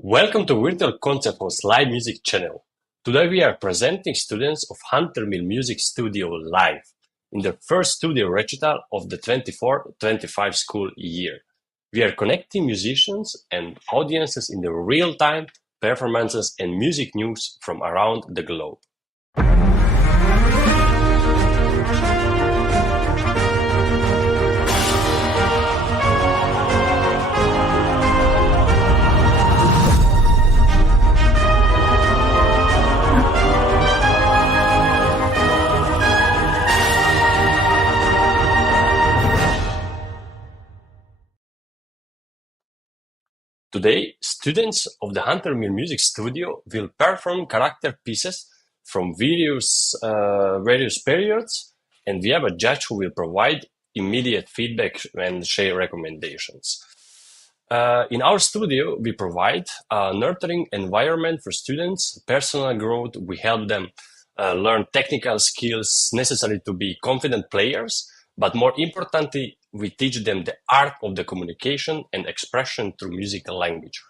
Welcome to Virtual Concert Hall's live music channel. Today we are presenting students of Hunter Mill Music Studio live in their first studio recital of the 24-25 school year. We are connecting musicians and audiences in the real-time performances and music news from around the globe. Today, students of the Hunter Mill Music Studio will perform character pieces from various periods, and we have a judge who will provide immediate feedback and share recommendations. In our studio, we provide a nurturing environment for students, personal growth. We help them learn technical skills necessary to be confident players, but more importantly, we teach them the art of the communication and expression through musical language.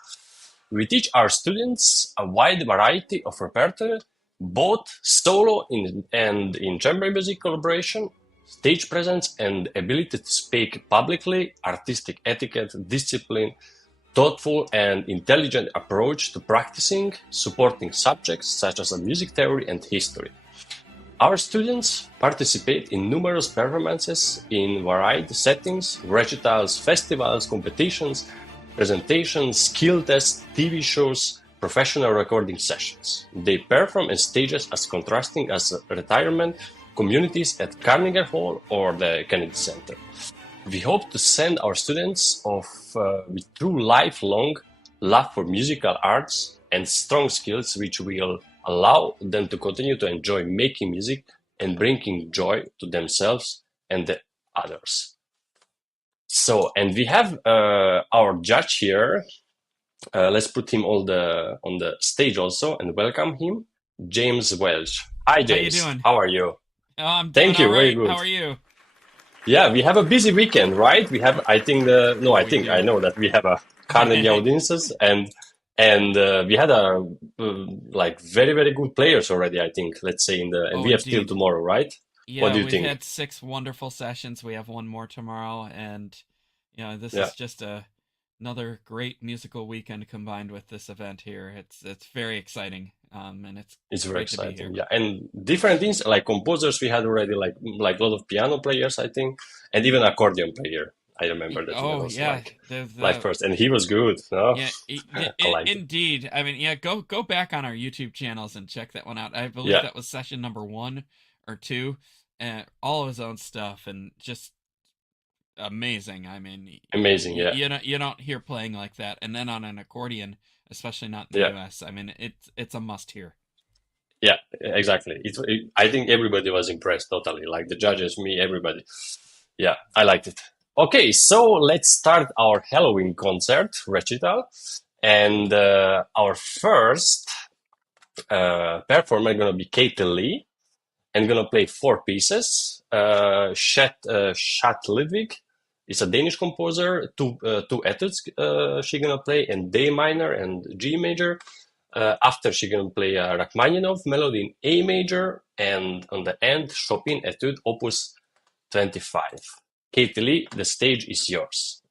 We teach our students a wide variety of repertoire, both solo and in chamber music collaboration, stage presence and ability to speak publicly, artistic etiquette, discipline, thoughtful and intelligent approach to practicing, supporting subjects such as music theory and history. Our students participate in numerous performances in varied settings, recitals, festivals, competitions, presentations, skill tests, TV shows, professional recording sessions. They perform in stages as contrasting as retirement communities at Carnegie Hall or the Kennedy Center. We hope to send our students off with true lifelong love for musical arts and strong skills which will allow them to continue to enjoy making music and bringing joy to themselves and the others. So, and we have our judge here. Let's put him on the stage also and welcome him, James Welch. Hi, James. How you doing? How are you? Oh, I'm Thank doing you. all Very right. good. How are you? Yeah, we have a busy weekend, right? We have, I think, do. I know that we have a Carnegie audiences and we had like very, very good players already, I think, let's say and we have still Indeed. tomorrow, right? Yeah, What do you we've think? had 6 wonderful sessions. We have one more tomorrow, and this Yeah, is just another great musical weekend combined with this event here. It's very exciting, and it's it's very great to be here. exciting. Yeah, and different things like composers we had already, like a lot of piano players, I think, and even accordion player. I remember that even Oh also yeah, there's like first, and he was good. No, yeah, I liked it. indeed. I mean, yeah, go back on our YouTube channels and check that one out. I believe Yeah, that was session number 1 or 2, and all of his own stuff, and just amazing. I mean, amazing. Yeah, you don't hear playing like that, and then on an accordion, especially not in the yeah. U.S. I mean, it's a must hear. Yeah, exactly. I think everybody was impressed totally, like the judges, me, everybody. Yeah, I liked it. Okay, so let's start our Halloween concert recital. And our first performer gonna be Kate Lee and gonna play 4 pieces. Schat Ludvig is a Danish composer, two etudes she gonna play in D minor and G major. After she gonna play a Rachmaninoff melody in A major, and on the end, Chopin Etude Opus 25. Katie Lee, the stage is yours.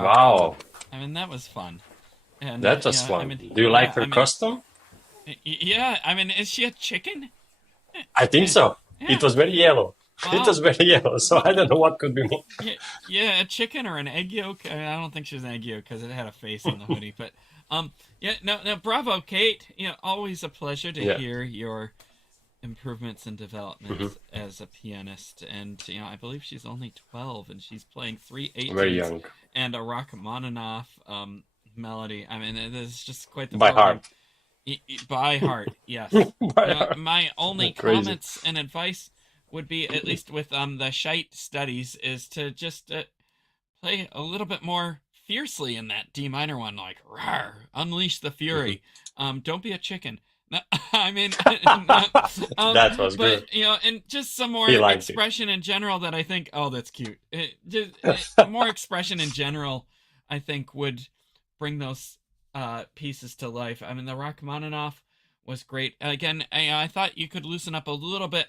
Bravo. Wow, I mean, that was fun. And, that was yeah, I fun. mean, Do you like yeah, her I mean, costume? yeah, I mean, is she a chicken? I think so. It Yeah. was very yellow. It was Well, very yellow, so I don't know what could be more. yeah, yeah, a chicken or an egg yolk. I mean, I don't think she was an egg yolk because it had a face on the hoodie. But yeah, no, bravo, Kate. Always a pleasure to Yeah. hear your improvements and Hmm. developments as a pianist. And I believe she's only 12, and she's playing three Very etudes young. and a Rachmaninoff melody. I mean, it is just quite the By program. heart. By heart, yes. By heart. My only Crazy. comments and advice would be, at least with the Schytte studies, is to just play a little bit more fiercely in that D minor one, like rawr, unleash the Hmm. fury. Don't be a chicken. No, I mean, That was but good. and just some He more liked it. expression in general that I think, oh, that's cute. More expression in general, I think, would bring those pieces to life. I mean, the Rachmaninoff was great. Again, I thought you could loosen up a little bit.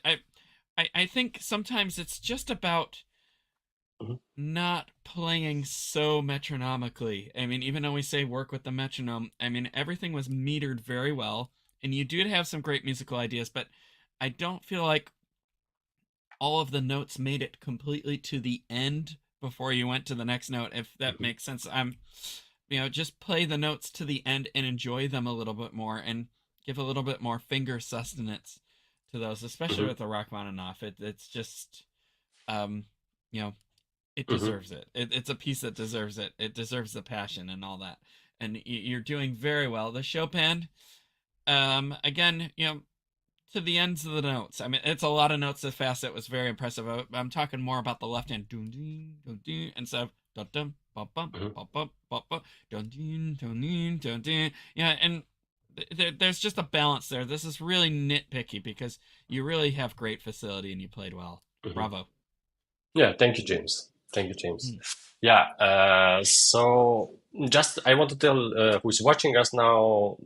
I think sometimes it's just about Mhm. not playing so metronomically. I mean, even though we say work with the metronome, I mean, everything was metered very well, and you did have some great musical ideas, but I don't feel like all of the notes made it completely to the end before you went to the next note, if that Mhm. makes sense. Just play the notes to the end and enjoy them a little bit more and give a little bit more finger sustenance to those, especially Mhm. with the Rachmaninoff. It's just, um, you know, it Mhm. deserves it. It's a piece that deserves it. It deserves the passion and all that. And you're doing very well. The Chopin, again, to the ends of the notes. I mean, it's a lot of notes so fast. It was very impressive. I'm talking more about the left hand, dun dun dun dun, instead of dun dun bum bum Mhm. bum bum bum bum dun dun dun dun dun dun. Yeah, and there's just a balance there. This is really nitpicky because you really have great facility and you played well. Mhm. Bravo. Yeah, thank you, James. Thank you, James. Mm. Yeah, so just I want to tell who's watching us now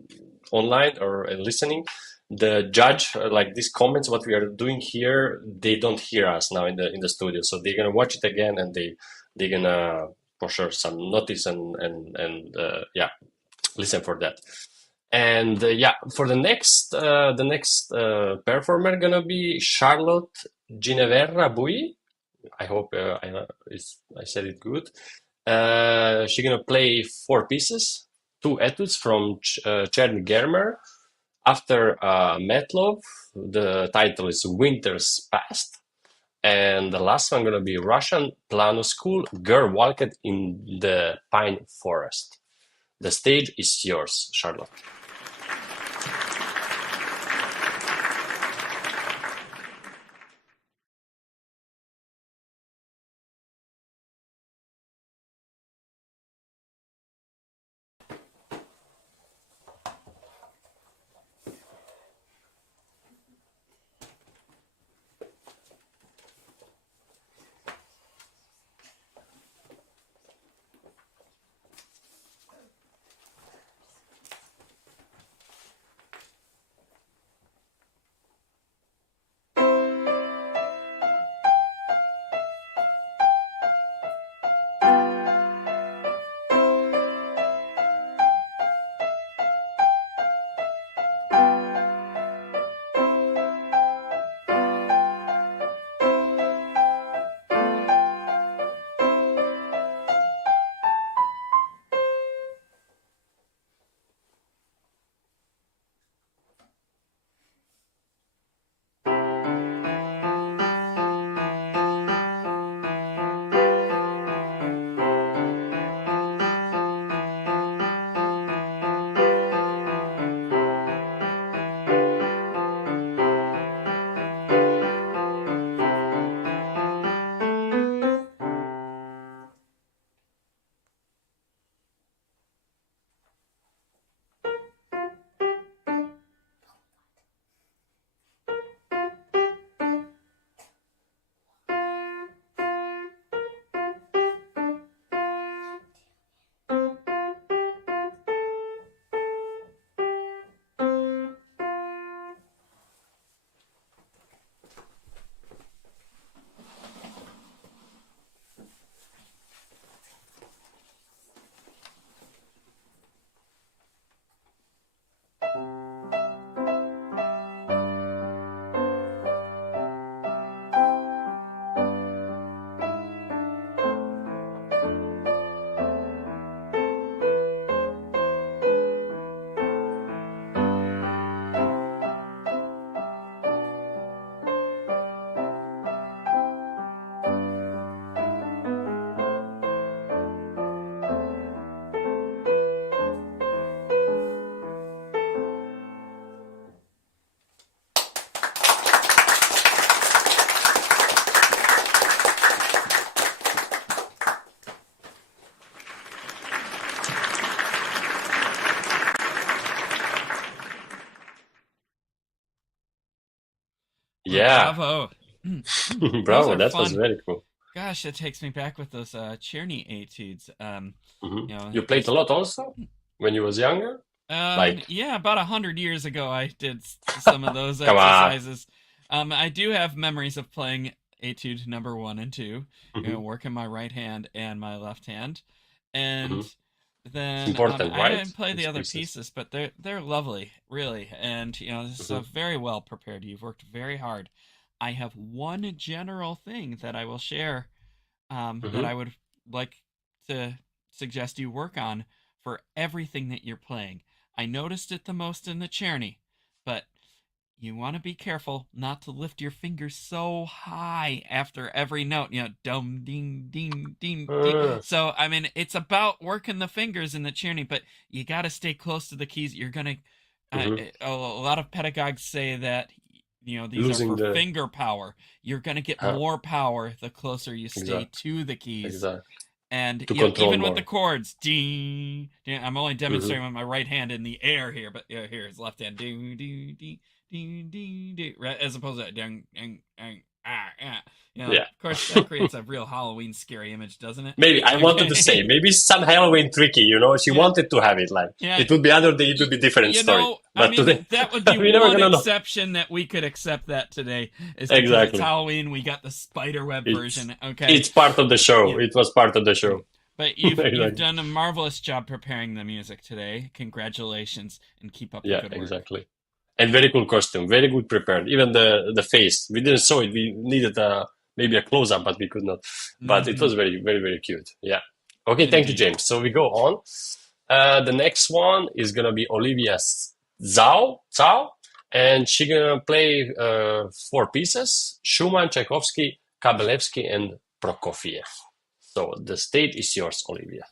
online or listening, the judge, like these comments, what we are doing here, they don't hear us now in the studio, so they're gonna watch it again and they're gonna for sure some notice and yeah, listen for that. And yeah, for the next performer gonna be Charlotte Guinevere Bui. I hope I said it good. She's gonna play four pieces, two etudes from Czerny-Germer. After Metlov, the title is Winter's Past. And the last one gonna be Russian Piano School, Girl Walked in the Pine Forest. The stage is yours, Charlotte. Well, Yeah, bravo. Those bravo. are That was fun. very cool. Gosh, it takes me back with those Czerny etudes. You played a Just lot also when you was younger? Like, yeah, about 100 years ago, I did some of those come on. exercises. I do have memories of playing Etude number 1 and 2. Hmm. Working my right hand and my left hand, Hmm. and It's then important, I right? didn't play the These other pieces. pieces, but they're lovely, really. And this is Hmm. very well prepared. You've worked very hard. I have one general thing that I will share, that Hmm. I would like to suggest you work on for everything that you're playing. I noticed it the most in the Czerny, but you want to be careful not to lift your fingers so high after every note. Dum, ding, ding, ding, ding. Uh, So, I mean, it's about working the fingers in the Czerny, but you got to stay close to the keys. You're going to, hmm. a lot of pedagogues say that, these are Losing for the. finger power. You're going to get Huh, more power the closer you stay exact, to the keys. exact. And To control even with the more. chords, ding, ding, I'm only Hmm. demonstrating with my right hand in the air here, but here is left hand, ding, ding, ding, ding, ding, ding, right, as opposed to ding, ding, ding, ah, ah. Yeah. Of course, that creates a real Halloween scary image, doesn't it? Maybe I wanted to say Okay, maybe some Halloween tricky. She yeah, wanted to have it like yeah. it would be other day. It would be different story. I But today, mean, that would be we never one gonna know. exception that we could accept that today is because it's Exactly. Halloween. We got the spiderweb It's version. Okay, it's part of the show. yeah. It was part of the show. But you've Exactly. done a marvelous job preparing the music today. Congratulations and keep up the Yeah, good work. exactly. And very cool costume, very good prepared. Even the face, we didn't saw it. We needed maybe a close up, but we could not. But it Hmm. was very, very, very cute. Yeah. Okay, thank you, Indeed. James. So we go on. The next one is gonna be Olivia Zhao, and she gonna play 4 pieces: Schumann, Tchaikovsky, Kabalevsky, and Prokofieff. So the stage is yours, Olivia.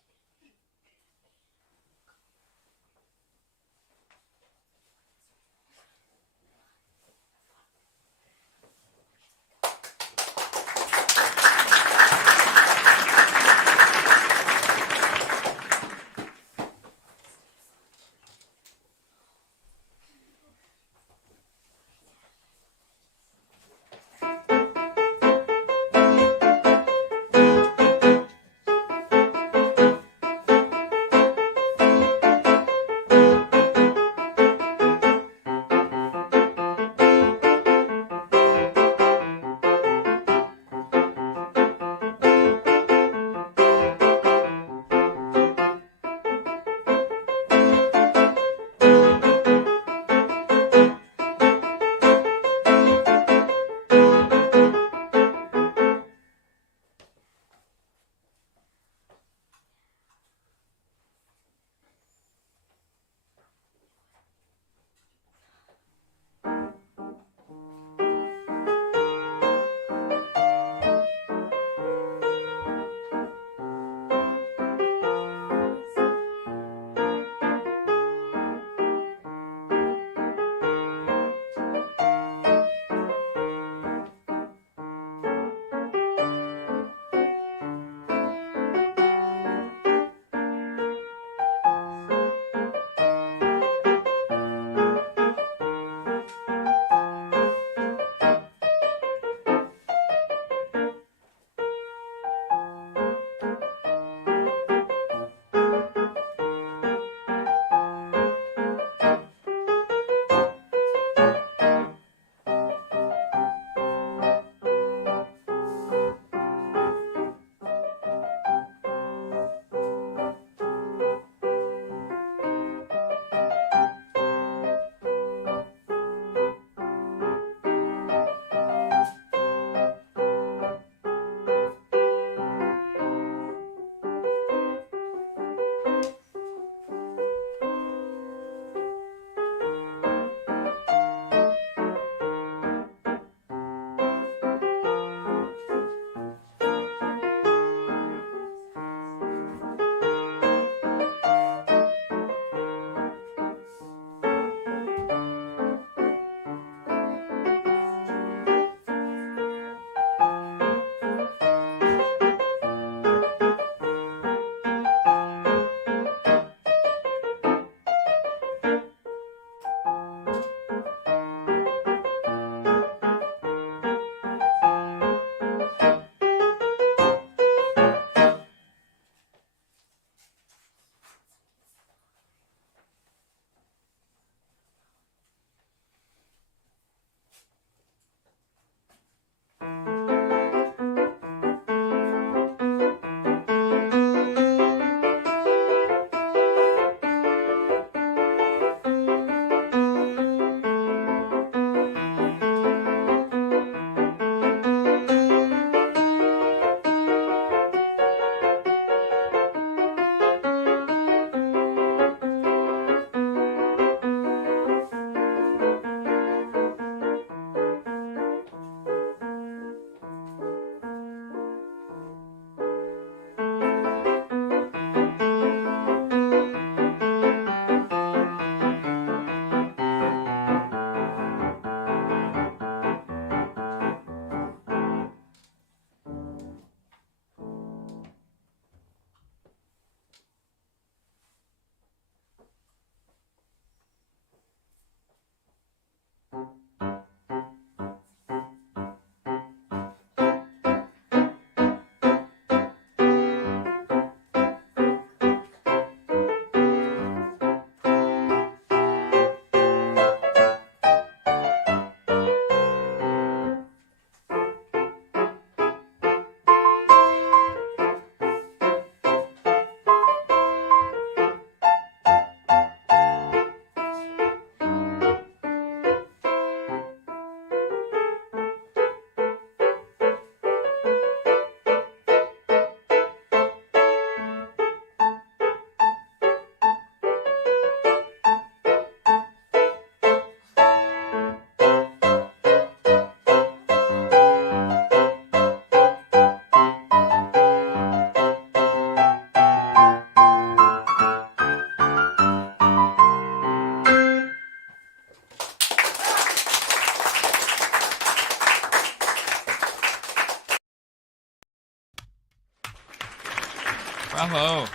Bravo.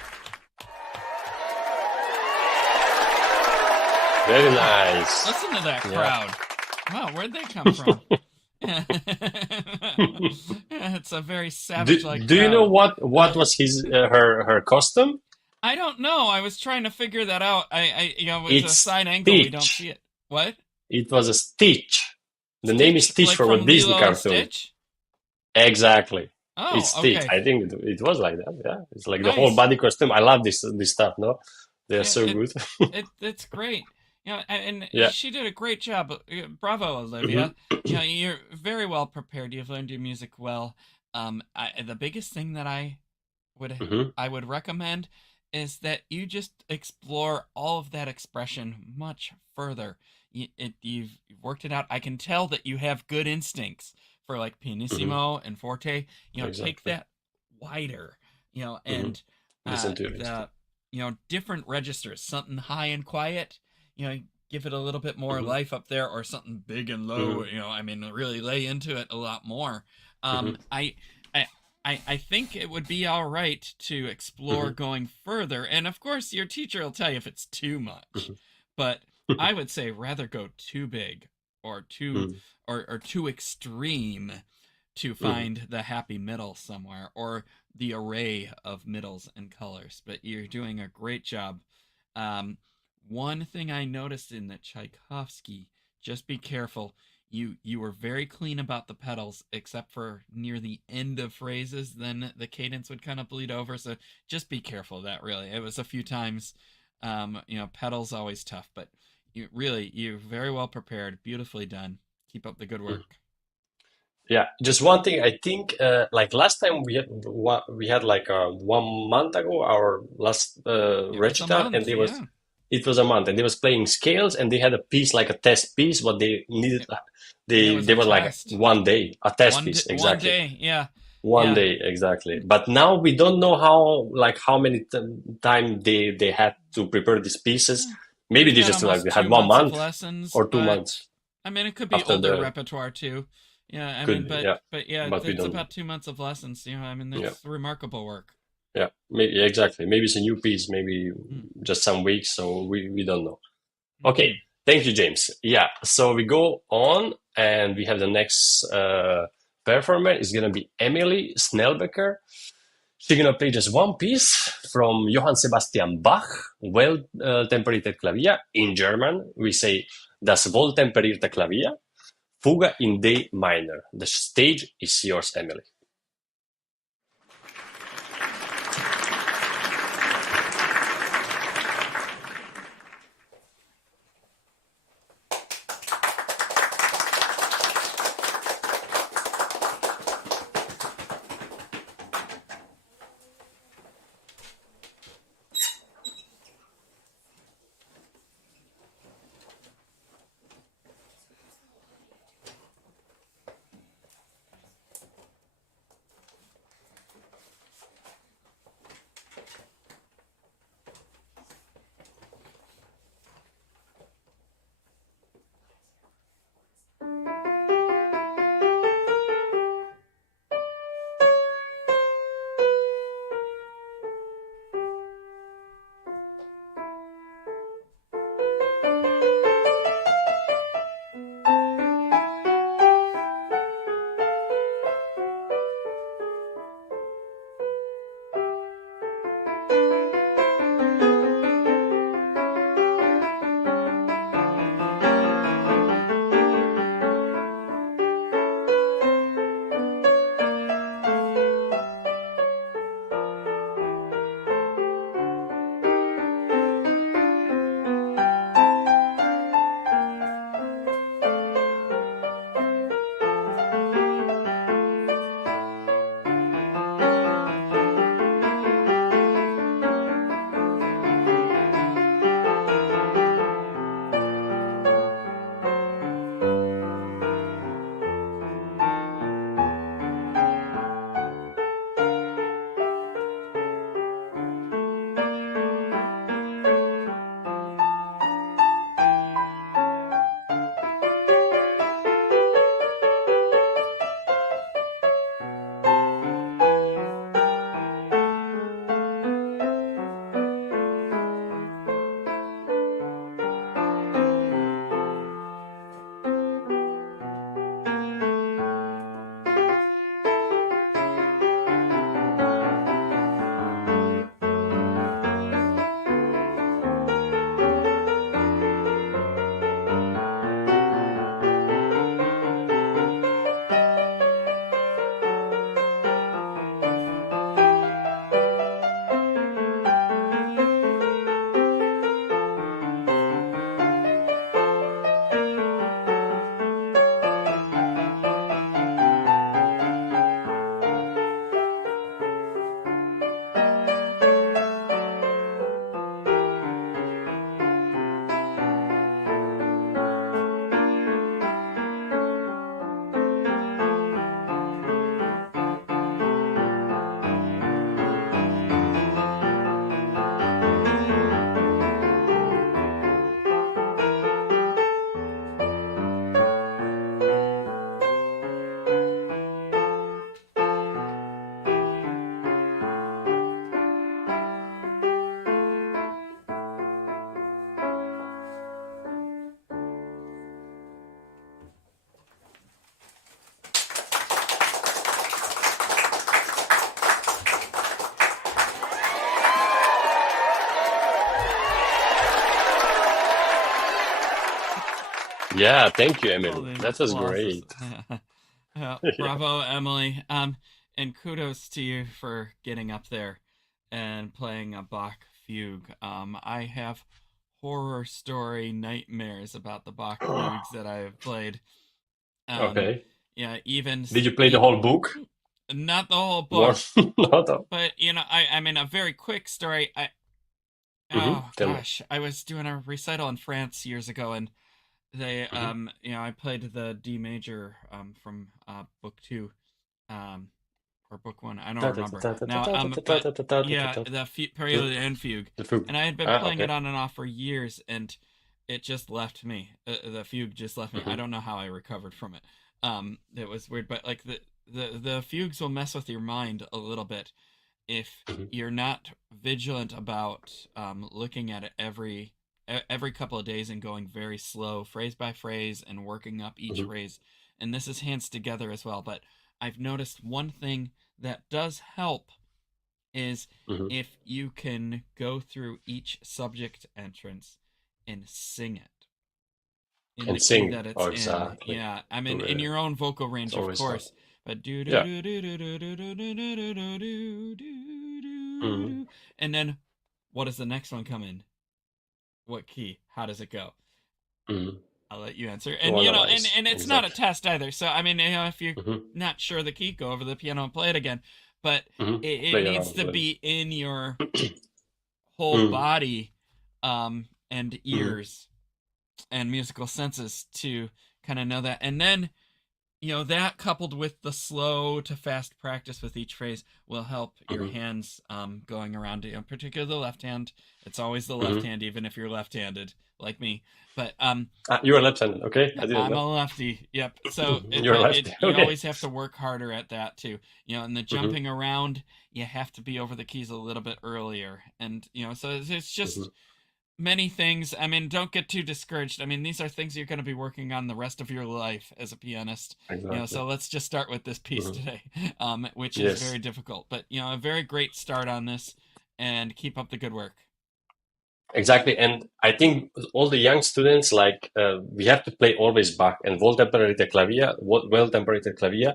Very nice. Listen to that Yeah. crowd. Wow, where'd they come from? It's a very savage-like Do you know crowd. what was his her costume? I don't know. I was trying to figure that out. It's a It's side angle. We don't see Stitch. it. What? It was a Stitch. The name is Stitch? Stitch Like from a from Disney Lilo and cartoon. Stitch? Exactly. Oh, It's Stitch. okay. I think it was like that. Yeah. It's like the whole Nice. body costume. I love this stuff. No, they're Yeah, so good. it's great. And Yeah. she did a great job. Bravo, Hmm. Olivia. You're very well prepared. You've learned your music well. The biggest thing that would Hmm. I would recommend is that you just explore all of that expression much further. You've worked it out. I can tell that you have good instincts for like Hmm. pianissimo and forte. Take Exactly. that wider. Hmm. And Listen to your the instinct. different registers, something high and quiet, give it a little bit more Hmm. life up there, or something big and low, Hmm. really lay into it a lot more. Hmm. um i i I think it would be all right to explore Hmm. going further, and of course your teacher will tell you if it's too much, Hmm. but I would say rather go too big or too Hmm. or too extreme to Hmm. find the happy middle somewhere, or the array of middles and colors. But you're doing a great job. Um, One thing I noticed in the Tchaikovsky, just be careful. You were very clean about the pedals, except for near the end of phrases. Then the cadence would kind of bleed over. So just be careful of that. Really, it was a few times. Pedals always tough, but you're very well prepared. Beautifully done. Keep up the good Hmm. work. Yeah, just one thing. I think like last time we had like 1 month ago our last It was a recital, and month, yeah. it was a month, and they was playing scales, and they had a piece like a test piece, what they needed. It, it was They a were like test. 1 day, a test piece, One exactly. day, yeah, One yeah. day, exactly. But now we don't know how many time they had to prepare these pieces. Maybe We've they got just like almost they had two one months of month lessons, or two but months it could be after older the repertoire too. Yeah, could be, yeah, but yeah, but we it's don't know. about 2 months of lessons. Yeah. It's remarkable work. Yeah, maybe exactly. Maybe it's a new piece, maybe Mm. just some weeks, so we don't know. Okay, Hmm. thank you, James. Yeah, so we go on and we have the next performer is gonna be Emily Snelbecker. She's gonna play just one piece from Johann Sebastian Bach, Wohltemperirte Klavier. In German, we say Das Wohltemperirte Klavier, Fuga in D minor. The stage is yours, Emily. Yeah, thank you, All Emily. these That was applauses. great. Yeah. Bravo, Emily. And kudos to you for getting up there and playing a Bach fugue. I have horror story nightmares about the Bach fugues that I have played. Um, Okay. yeah, even Did you play the whole book? not the whole One, book, not all. but I mean a very quick story. Oh Tell me. gosh, I was doing a recital in France years ago, and they Hmm. I played the D major from book two, um or book one, I don't remember now, but yeah, the Prelude and Fugue, The fugue. and I had been Ah, playing it okay. on and off for years, and it just left me. The fugue just left me. I Hmm. don't know how I recovered from it. It was weird, but like the fugues will mess with your mind a little bit if Hmm. you're not vigilant about looking at it every couple of days and going very slow, phrase by phrase, and working up each Hmm. phrase. And this is hands together as well. But I've noticed one thing that does help is Hmm. if you can go through each subject entrance and sing it in the And key sing. that Oh, it's in. exactly. Yeah, I mean in Really. your own vocal It's range, of always hard. course. But do do Yeah. do do do do do do do do do do do Hmm. do, and then what does the next one come in? What key? How does it go? Hmm. I'll let you answer. To And analyze. and it's not a Exactly. test either. So I mean, if you're Hmm. not sure the key, go over the piano and play it again. But Hmm. it Play needs around to with it. be in your whole Mm. body, and Hmm. ears and musical senses to kind of know that. And then that coupled with the slow to fast practice with each phrase will help your Hmm. hands going around, particularly the left hand. It's always the left Hmm. hand, even if you're left-handed like me. But Ah, you are left-handed. Okay, I didn't I'm know. a lefty. Yep. So You're lefty. you Okay. always have to work harder at that too. And the Hmm. jumping around, you have to be over the keys a little bit earlier. And so it's Hmm. just many things. I mean, don't get too discouraged. I mean, these are things you're going to be working on the rest of your life as a pianist. Exactly. So let's just start with this piece Hmm. today, which is very Yes. difficult. But a very great start on this, and keep up the good work. Exactly, and I think all the young students like we have to play always Bach and Wohltemperirte Clavier, Well-tempered Clavier.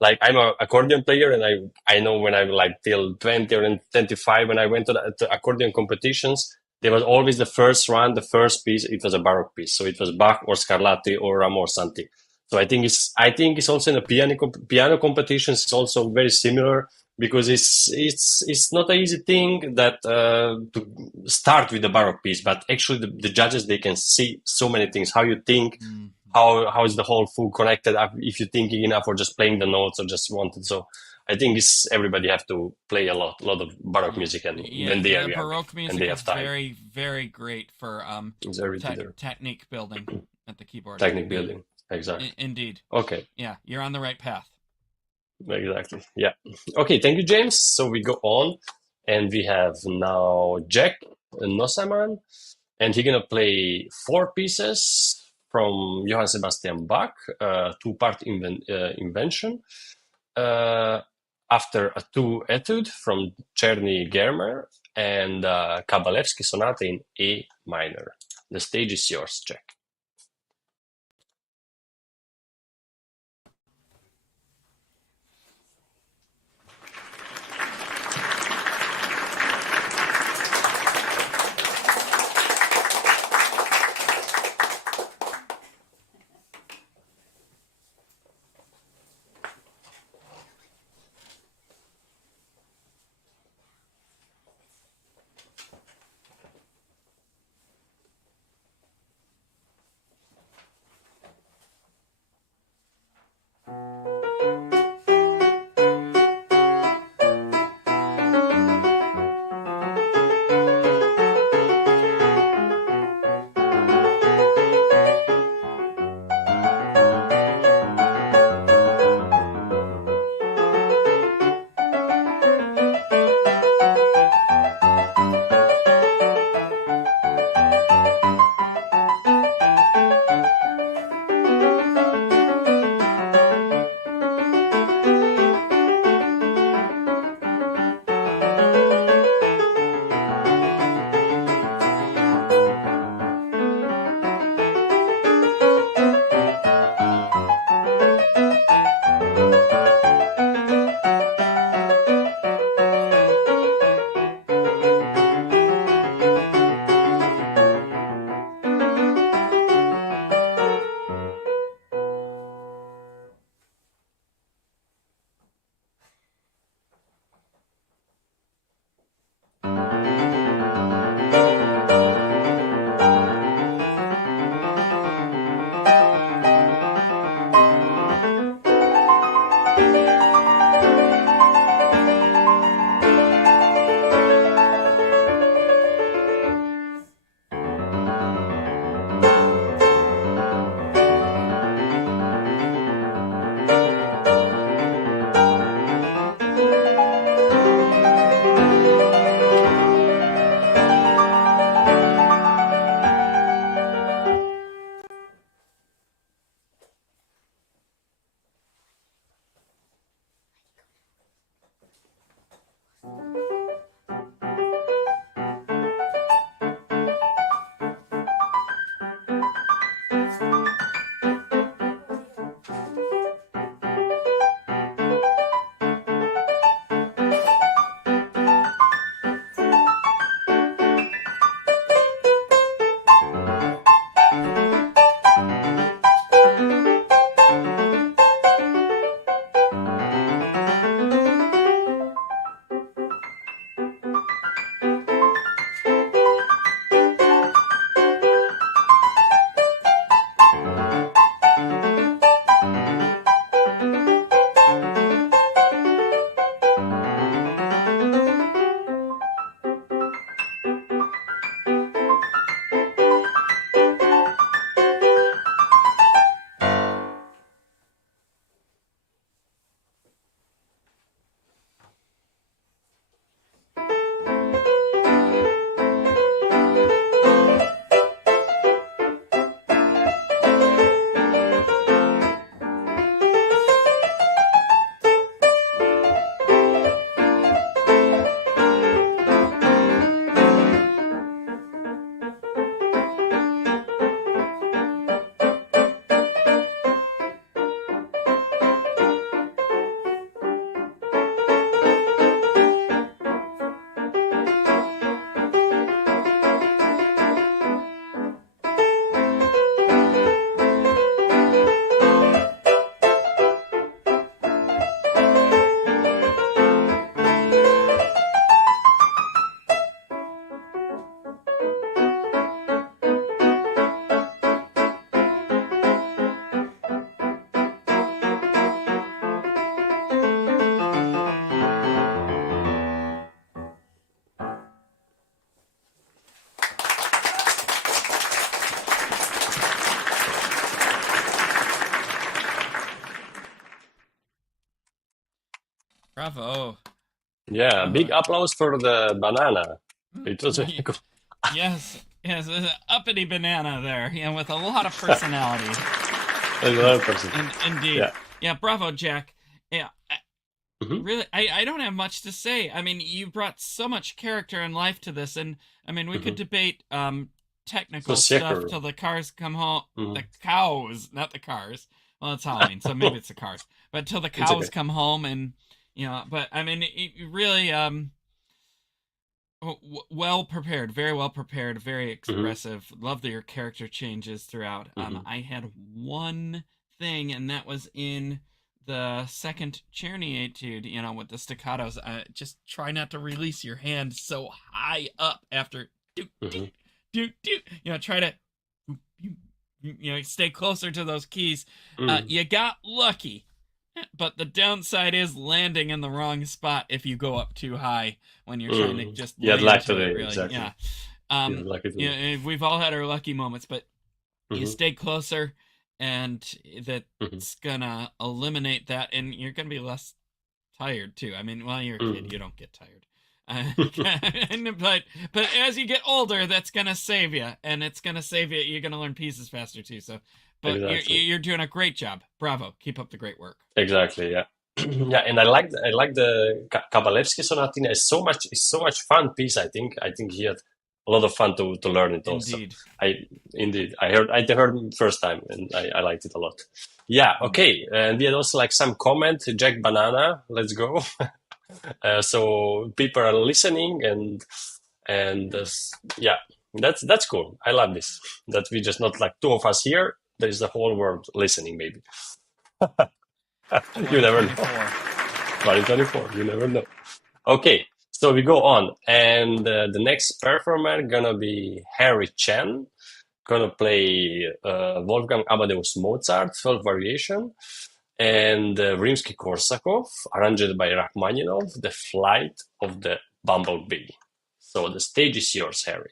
Like I'm a accordion player, and I know when I was like till 20 or 25 when I went to accordion competitions, there was always the first round, the first piece. It was a Baroque piece, so it was Bach or Scarlatti or Ramon Santi. So I think it's also in the piano competitions. It's also very similar because it's not an easy thing that to start with the baroque piece, but actually the judges they can see so many things, how you think, Mhm. how is the whole full connected, if you're thinking enough or just playing the notes or just wanted. So I think it's everybody have to play a lot of baroque Yeah, music, and yeah. when they are The young Baroque and they music is have time. very, very great for It's everything there. technique building at the keyboard. Technique Yeah, building. Exactly. indeed. Okay. Yeah, you're on the right path. Exactly. Yeah. Okay. Thank you, James. So we go on, and we have now Jack Nossaman, and he's gonna play four pieces from Johann Sebastian Bach, two-part invention. Uh, After a two etude from Czerny-Germer and Kabalevsky sonata in A minor. The stage is yours, Jack. Bravo. Yeah, big Bravo. applause for the banana. It was really cool. Yes, yes, there's an uppity banana there, with a lot of personality. Another person. Indeed. Yeah. Yeah, bravo, Jack. Yeah, Hmm. really, I don't have much to say. I mean, you brought so much character and life to this, and I mean, we could Hmm. debate So technical stuff Secker. till the cars come home. Hmm. The cows, not the cars. Well, it's Halloween, so maybe it's the cars. But till the It's okay. cows come home, and but I mean, it really well prepared, very well prepared, very Hmm. expressive. Love that your character changes throughout. Hmm. I had one thing, and that was in the second Czerny etude. With the staccatos. Just try not to release your hand so high up after do do Hmm. do do. Try to stay closer to those keys. Mm. You got lucky. But the downside is landing in the wrong spot if you go up too high when you're trying to Mm. just You had lay luck into it, today, really. exactly. Yeah. You had lucky today. We've all had our lucky moments, but you Hmm. stay closer, and Hmm. that's gonna eliminate that, and you're gonna be less tired too. I mean, while you're a kid, you don't get tired. But as you get older, that's gonna save you, and it's gonna save you. You're gonna learn pieces faster too. So, but Exactly. you're doing a great job. Bravo. Keep up the great work. Exactly. Yeah. Yeah, and I like the Kabalevsky Sonatina. It's so much fun piece. I think he had a lot of fun to learn it also. Indeed. I indeed I heard him first time and I liked it a lot. Yeah. Okay. And we had also like some comment. Jack Banana. Let's go. So people are listening and yeah, that's cool. I love this. That we just not like two of us here. There is the whole world listening. Maybe you never know. 2024. 2024. You never know. Okay, so we go on, and the next performer gonna be Harry Chen, gonna play Wolfgang Amadeus Mozart 12th Variation, and Rimsky-Korsakov, arranged by Rachmaninoff, The Flight of the Bumblebee. So the stage is yours, Harry.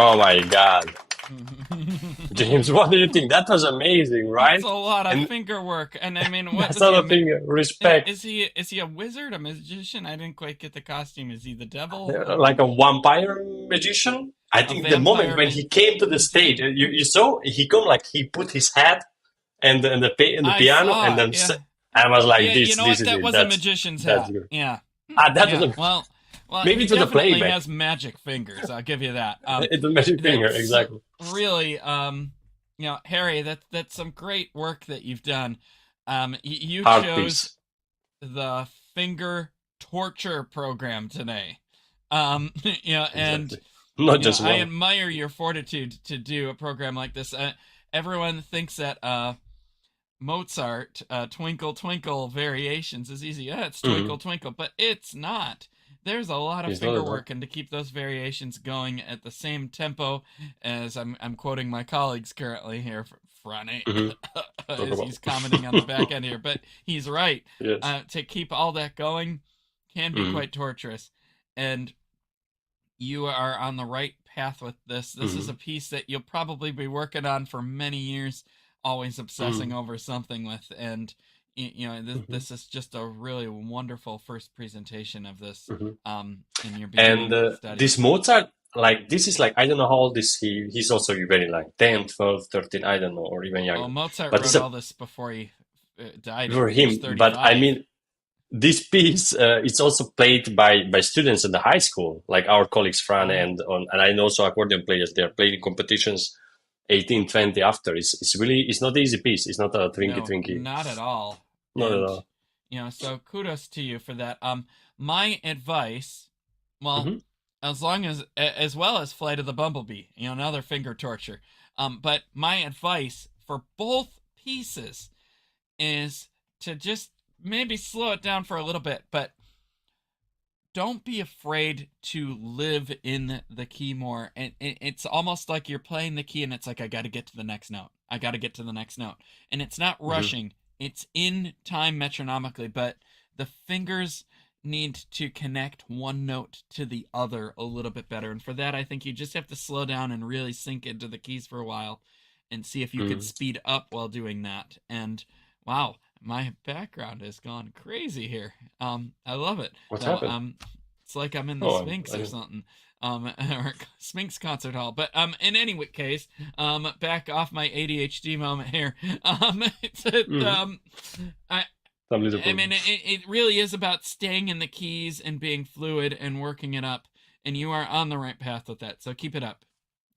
Oh my God. James, what do you think? That was amazing, That's right? a lot of And finger work. And I mean, what that's is he? not a thing. Respect. Is he a wizard, a magician? I didn't quite get the costume. Is he the devil? Like a vampire magician. I A think the moment vampire when he came to the stage, magician? you saw he come like he put his hat and the I piano, and saw it. then Yeah. I was like, Yeah, you know this what? is That it. was a magician's That's hat. good. Yeah. Ah, that was Yeah. Well, maybe he it was a definitely playback. has magic fingers. I'll give you that. It's a magic finger, That's exactly. really, Harry, that's some great work that you've done. You Art chose piece. the finger torture program today. And Exactly. Not just I one. admire your fortitude to do a program like this. Everyone thinks that Mozart, Twinkle Twinkle Variations is easy. Yeah, it's Hmm. Twinkle Twinkle, but it's not. There's a lot of It's not finger at all. work, and to keep those variations going at the same tempo as I'm quoting my colleagues currently here, Franny, Hmm. Talk as about. he's commenting on the back end here, but he's right. Yes. To keep all that going can be Hmm. quite torturous, and you are on the right path with this. This is Hmm. a piece that you'll probably be working on for many years, always obsessing Hmm. over something with. And Hmm. this is just a really wonderful first presentation of this Hmm. in your And beginning this studies. Mozart, like this is like I don't know how old is he. He's also very like 10, 12, 13, I don't know, or even Oh, younger. Mozart But wrote it's a all this before he died at for age him. But I 35. mean, this piece it's also played by students in the high school, like our colleagues Fran Oh, and I know also accordion players. They're playing competitions 18, 20 after. It's really it's not an easy piece. It's not a twinky no, twinky. not at all. Not at And all. so kudos to you for that. My advice, well, Hmm. as well as Flight of the Bumblebee, another finger torture. But my advice for both pieces is to just maybe slow it down for a little bit, but don't be afraid to live in the key more. And it's almost like you're playing the key and it's like, I got to get to the next note. I got to get to the next note. And it's not Hmm. rushing, it's in time metronomically, but the fingers need to connect one note to the other a little bit better. And for that, I think you just have to slow down and really sink into the keys for a while and see if you could Hmm. speed up while doing that. And wow, my background has gone crazy here. I love it. What's Now, happened? it's like I'm in the Oh, Sphinx I or didn't. something. Or Sphinx concert hall. But in any case, back off my ADHD moment here. It's Hmm. I Some little I mean, problems. it really is about staying in the keys and being fluid and working it up. And you are on the right path with that. So keep it up.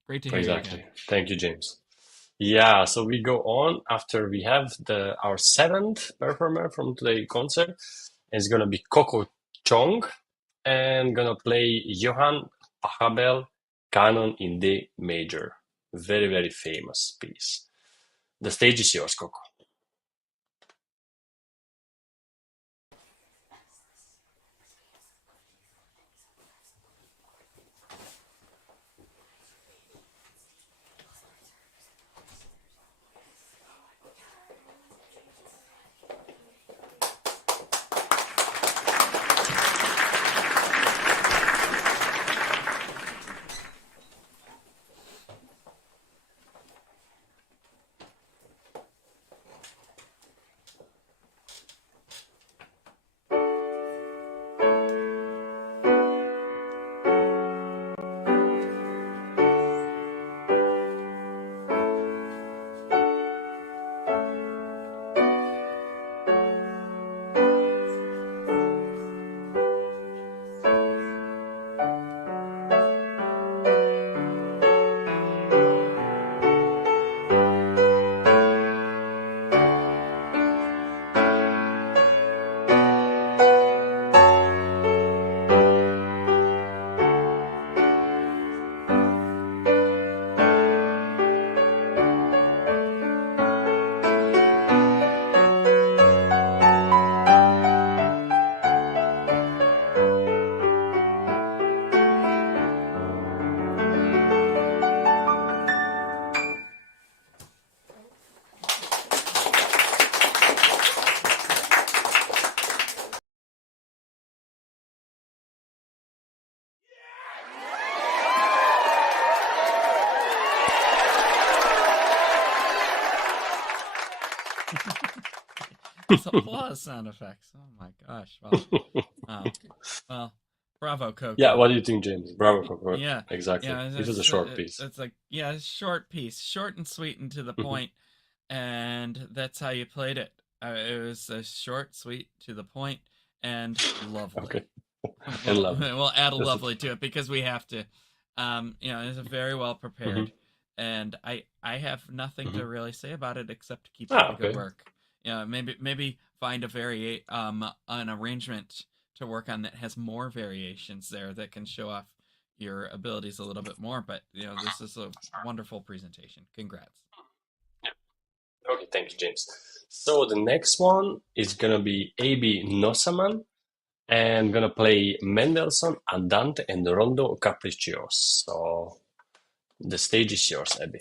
Great to hear you again. Exactly. Thank you, James. Yeah, so we go on after we have the our seventh performer from today's concert. It's gonna be Coco Chong and gonna play Johann Pachelbel Canon in D major. Very, very famous piece. The stage is yours, Coco. It's applause sound effects. Oh my gosh. Well, bravo, Yeah, Coco. what do you think, James? Bravo, Coco. Yeah, Exactly. yeah. It was a short piece. It's like yeah, short piece, short and sweet and to the point, and that's how you played it. It was a short, sweet, to the point, and lovely. Okay. And Well, lovely. we'll add a That's lovely to it because we have to. It's very well hmm prepared, and I have nothing hmm to really say about it except to keep up Ah, the good okay. work. Maybe find an arrangement to work on that has more variations there that can show off your abilities a little bit more. But this is a wonderful presentation. Congrats. Okay, thank you, James. So the next one is gonna be A.B. Nossaman, and gonna play Mendelssohn, Andante, and Rondo Capriccioso. So the stage is yours, Abby.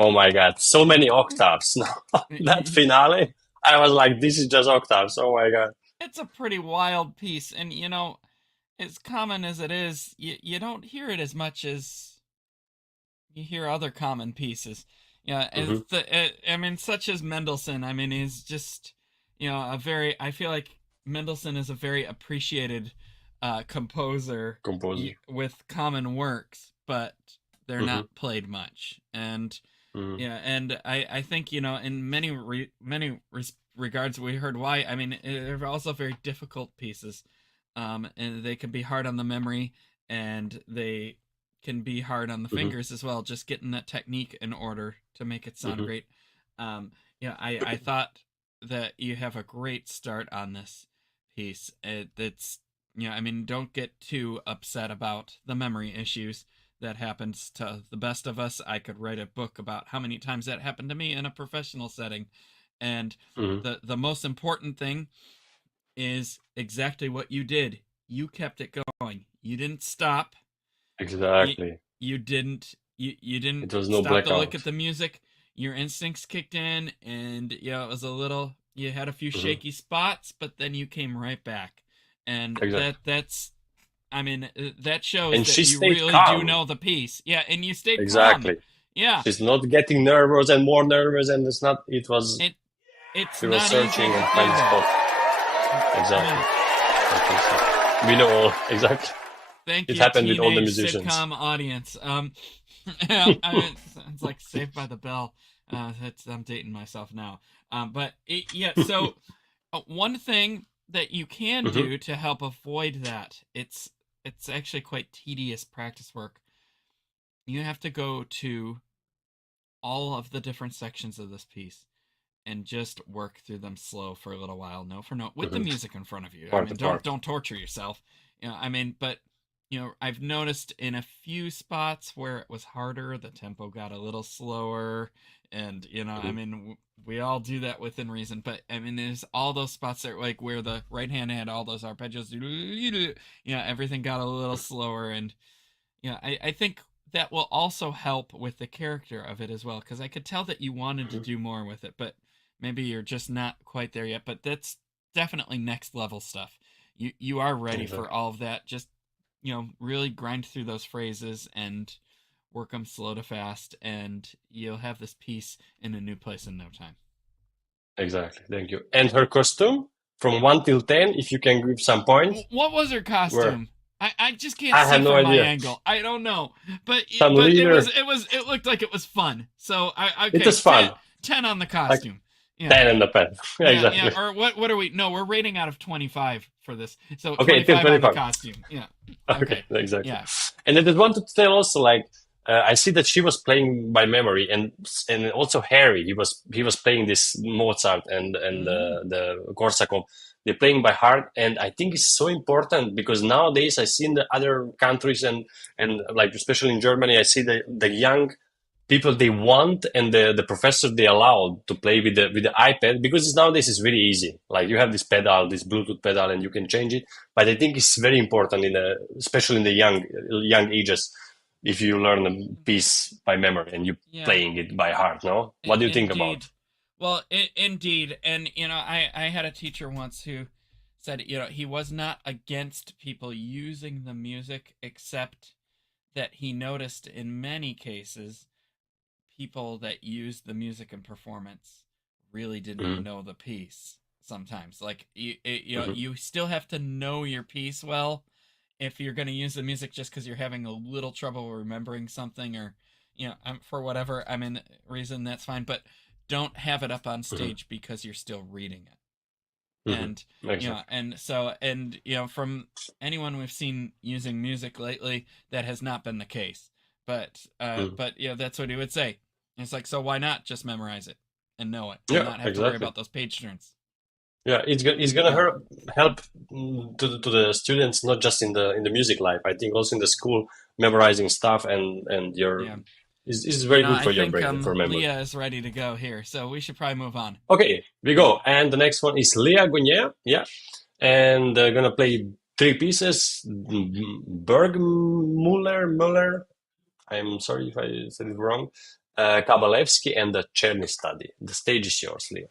Oh my God, so many octaves. That finale, I was like, this is just octaves. Oh my God. It's a pretty wild piece, and as common as it is, you don't hear it as much as you hear other common pieces. Yeah, Hmm. I mean, such as Mendelssohn. I mean, he's just a very. I feel like Mendelssohn is a very appreciated composer Composer. with common works, but they're Hmm. not played much. And Hmm. yeah, and I think in many regards we heard why. I mean, they're also very difficult pieces, and they can be hard on the memory, and they can be hard on the Hmm. fingers as well. Just getting that technique in order to make it sound Hmm. great. I thought that you have a great start on this piece. It's I mean, don't get too upset about the memory issues. That happens to the best of us. I could write a book about how many times that happened to me in a professional setting. And Hmm. the most important thing is exactly what you did. You kept it going. You didn't stop. You Exactly. you didn't It was no stop to look at blackout. the music. Your instincts kicked in, and it was a little. You had a few Hmm. shaky spots, but then you came right back, and Exactly. that's. I mean, that shows And that she you stayed really do calm. know the piece. Yeah, and you stayed calm. Exactly. Yeah, She's not getting nervous and more nervous, and it's not. It was. it it's He was not easy searching to and do find the that. spot. Exactly. Yeah. I think so. We know all. Exactly. Thank It you, happened with all the teenage musicians. sitcom audience. Yeah, I mean, it's like Saved by the Bell. I'm dating myself now. Yeah. So one thing that you can Hmm. do to help avoid that, it's actually quite tedious practice work. You have to go to all of the different sections of this piece and just work through them slow for a little while, note for note, with the Hmm. music in front of you. I Part mean, apart. don't torture yourself. I mean, but I've noticed in a few spots where it was harder, the tempo got a little slower, and I Hmm. mean, we all do that within reason. But I mean, there's all those spots that like where the right hand had all those arpeggios. Everything got a little slower, and I think that will also help with the character of it as well, because I could tell that you wanted to Hmm. do more with it, but maybe you're just not quite there yet. But that's definitely next level stuff. You are ready for Exactly. all of that. Just really grind through those phrases and work them slow to fast, and you'll have this piece in a new place in no time. Exactly. Thank you. And her costume from 1 till 10, if you can give some points, What was her were costume? I just can't I see had no from my idea. angle. I don't know, but Some leader. it looked like it was fun. So I It okay was fun. 10 on the Like costume. Yeah, 10 in the pen. Yeah, yeah. exactly. Or what are we? No, we're rating out of 25 for this. So Okay, till 25 on the 25. costume. Yeah. Okay, Okay. exactly. Yeah. And I just wanted to tell also, like, I see that she was playing by memory, and also Harry, he was playing this Mozart and Mm-hmm. the Korsakov. They're playing by heart, and I think it's so important because nowadays I see in the other countries and like especially in Germany, I see the young people they want and the professor they allowed to play with the iPad because nowadays it's very easy. Like you have this pedal, this Bluetooth pedal, and you can change it. But I think it's very important especially in the young ages, if you learn a piece by memory and you Yeah. playing it by heart. No, what do you think about? Indeed. Well, indeed, and I had a teacher once who said he was not against people using the music, except that he noticed in many cases people that used the music in performance really didn't Mm-hmm. know the piece. Sometimes, like Mm-hmm. you still have to know your piece well if you're going to use the music just because you're having a little trouble remembering something or for whatever reason, that's fine, but don't have it up on Mm-hmm. stage because you're still reading it. And Mm-hmm. Exactly. from anyone we've seen using music lately, that has not been the case. But Mm-hmm. that's what he would say. It's like, so why not just memorize it? and know it and Yeah, not have to worry exactly. about those page turns. Yeah, it's gonna Yeah. help to the students, not just in the music life. I think also in the school, memorizing stuff and your Yeah. is You very know, good I for your think brain for memory. Leah is ready to go here, so we should probably move on. Okay, we go. And the next one is Lia Gonyea. Yeah, and they're gonna play three pieces. Muller. I'm sorry if I said it wrong. Kabalevsky and the Czerny study. The stage is yours, Lia.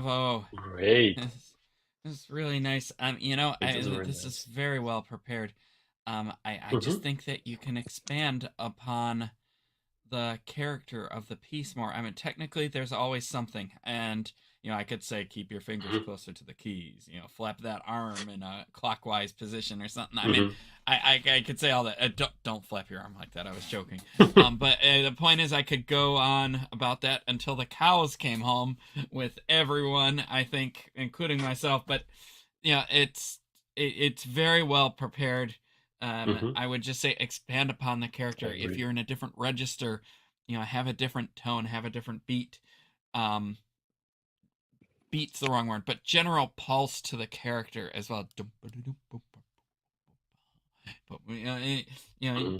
Bravo. Great. This is really nice. It was very This is nice. very well prepared. I just Hmm. think that you can expand upon the character of the piece more. I mean, technically, there's always something, and I could say keep your fingers Hmm. closer to the keys. Flap that arm in a clockwise position or something. I mean, Hmm. I could say all that. Don't flap your arm like that. I was joking. But the point is, I could go on about that until the cows came home with everyone. I think, including myself. But it's very well prepared. Hmm. I would just say expand upon the I character. If agree. you're in a different register, have a different tone, have a different beat. Um, Beat's the wrong word, but general pulse to the character as well. But Hmm.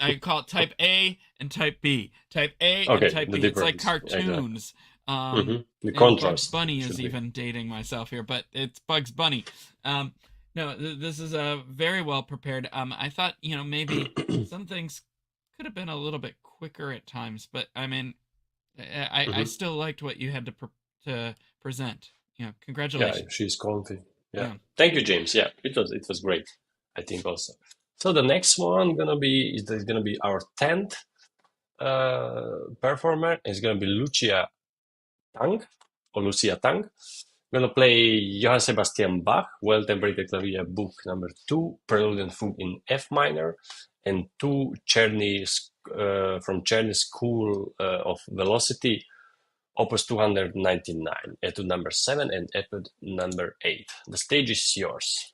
I call it type A and type B. Type A and Okay, type the B. It's like difference. Exactly. cartoons. Hmm. The And Bugs contrast Bunny is should be. even dating myself here, but it's Bugs Bunny. Um, no, this is a very well prepared. I thought maybe some things could have been a little bit quicker at times, but I mean, I Hmm. still liked what you had to present. Yeah, Congratulations. she's comfy. Yeah. Yeah. Thank you, James. Yeah, it was great. I think also. So the next one gonna be our 10th performer. Is gonna be Lucia Tang or Lucia Tang. Gonna play Johann Sebastian Bach, Wohltemperirte Clavier Book number 2, Prelude and Fugue in F minor, and two from Czerny School of Velocity, Opus 299, Etude number 7 and Etude number 8. The stage is yours.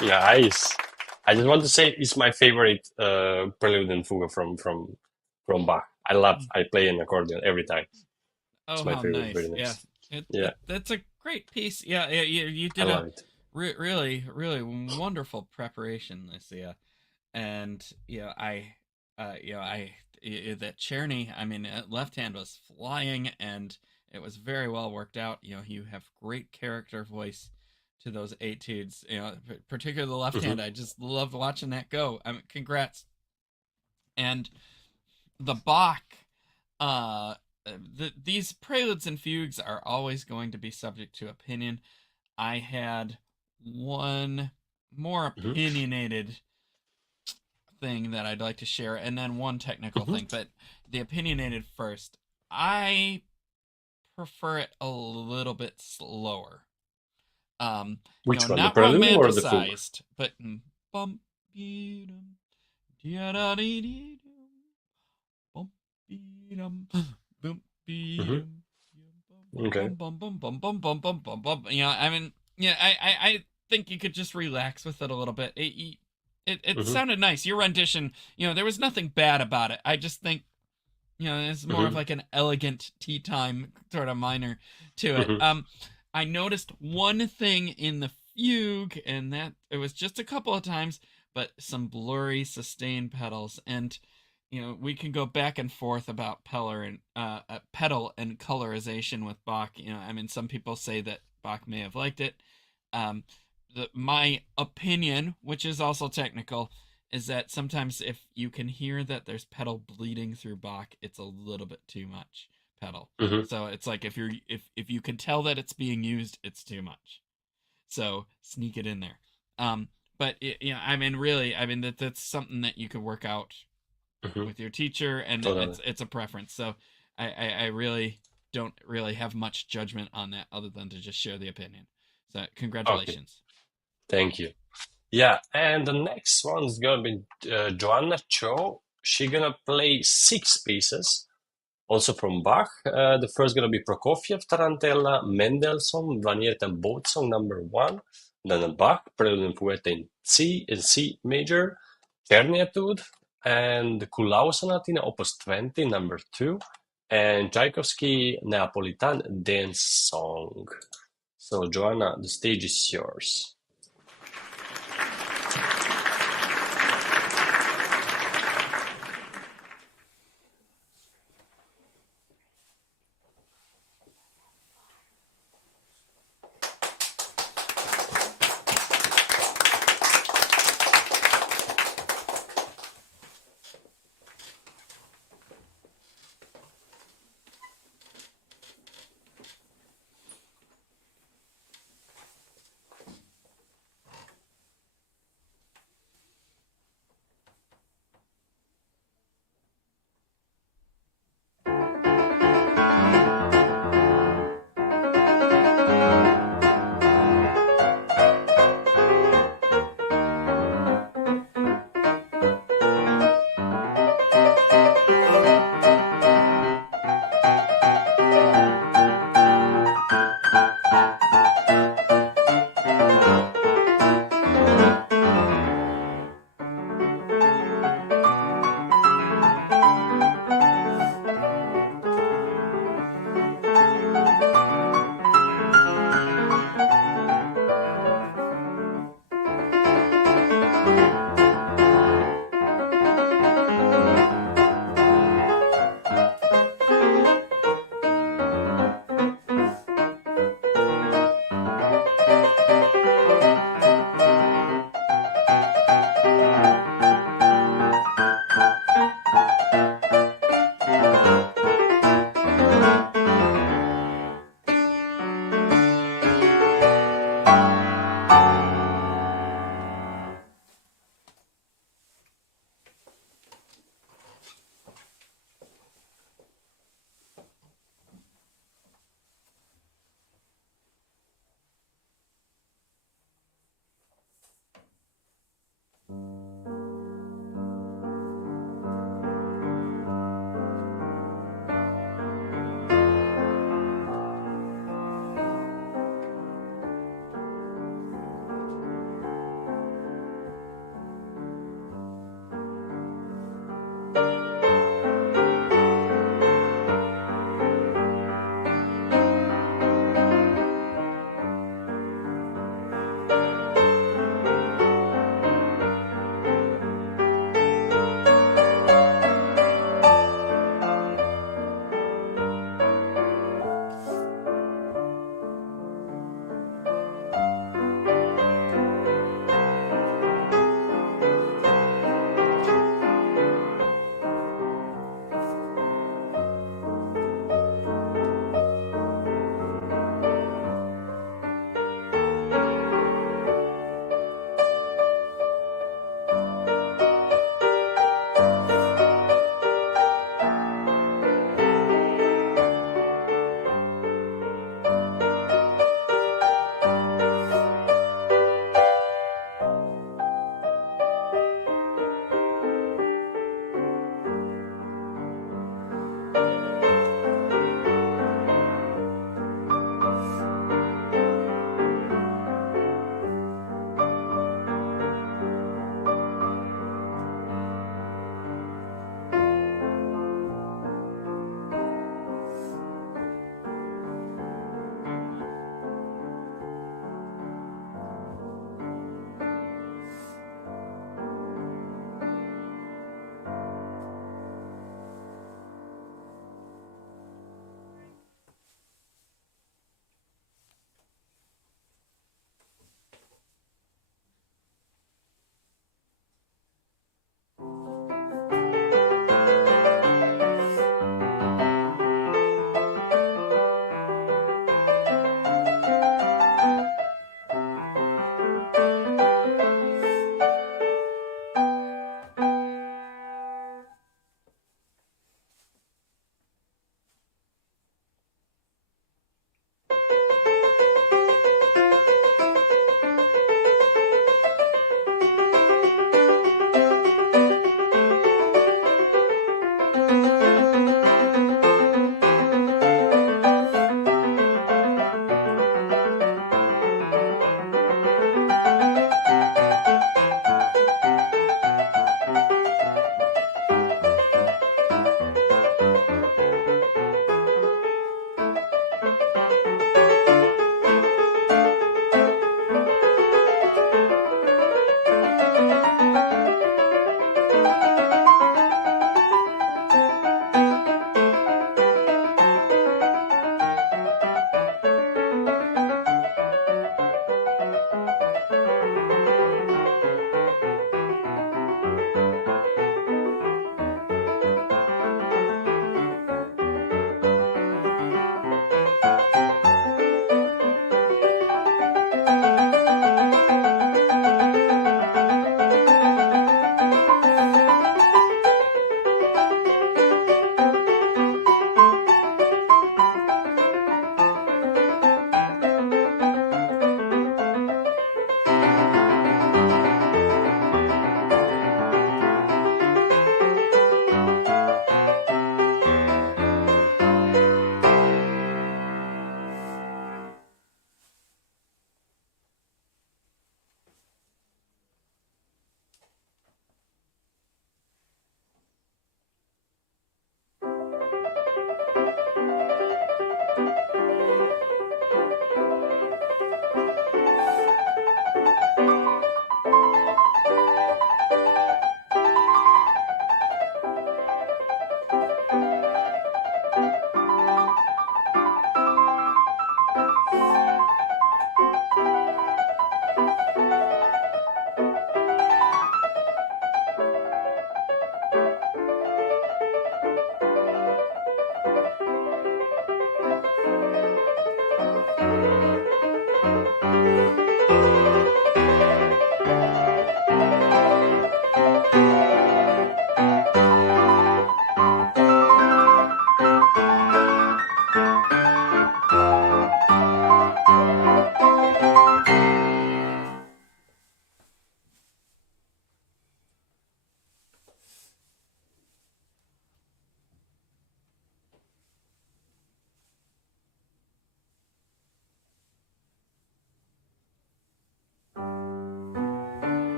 Nice. I just want to say it's my favorite prelude and fugue from Bach. I play an accordion every time. Oh, It's my how favorite. nice. Very Yeah. nice. Yeah, That's a great piece. Yeah, yeah, you I did a love it. really, really wonderful preparation, Lucia. And that Czerny, I mean, left hand was flying, and it was very well worked out. You have great character voice to those etudes. Particularly the left Hmm. hand. I just loved watching that go. Congrats. And the Bach, uh, these preludes and fugues are always going to be subject to opinion. I had one more Hmm. opinionated thing that I'd like to share, and then one technical Hmm. thing. But the opinionated first. I prefer it a little bit slower. Which one, the Not prelude or the fugue? romanticized, but bum dee-dum, dee-da-dee-dee-dum, bum dee-dum, bum Hmm. dee-dum, Okay. bum bum bum bum bum bum bum bum bum. I mean, yeah, I think you could just relax with it a little bit. It Hmm. sounded nice. Your rendition, there was nothing bad about it. I just think, it's more of Hmm. like an elegant tea time sort of minor to it. Hmm. I noticed one thing in the fugue, and that it was just a couple of times, but some blurry sustain pedals, and we can go back and forth about pedal and colorization with Bach. I mean, some people say that Bach may have liked it. Um, my opinion, which is also technical, is that sometimes if you can hear that there's pedal bleeding through Bach, it's a little bit too much pedal. Hmm. So it's like if you can tell that it's being used, it's too much. So sneak it in there. But I mean, really, I mean that's something that you could work out Hmm. with your teacher, and Totally. it's a preference. So I really don't really have much judgment on that other than to just share the opinion. So Okay. congratulations. Thank you. Yeah, and the next one is gonna be Joanna Chow. She gonna play six pieces, also from Bach. The first gonna be Prokofieff Tarantella, Mendelssohn, Vanier and Boat Song number 1, then a Bach Prelude and Fugue in C major, Czerny Etude, and Kulau Sonatina Opus 20 number 2, and Tchaikovsky Neapolitan Dance Song. So Joanna, the stage is yours.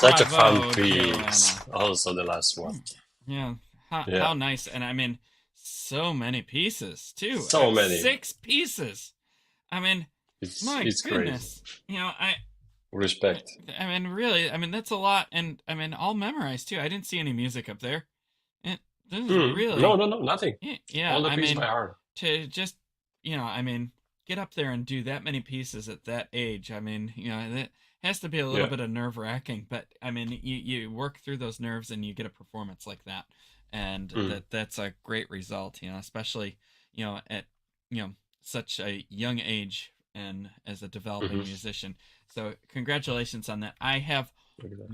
Such a fun Bravo, piece. Joanna. Also the last one. Yeah, how Yeah. nice. And I mean, so many pieces, too. So many. 6 pieces. I mean, my It's crazy. goodness. You know, I Respect. I mean, really, I mean, that's a lot. And I mean, all memorized, too. I didn't see any music up there. And this is No, really, no, no, nothing. yeah, All the I pieces mean, by heart. to just, I mean, get up there and do that many pieces at that age. I mean, that has to be a little Yeah. bit of nerve-wracking, but I mean, you work through those nerves and you get a performance like that, and that's a great result. Especially at such a young age and as a developing musician. So congratulations on that. I have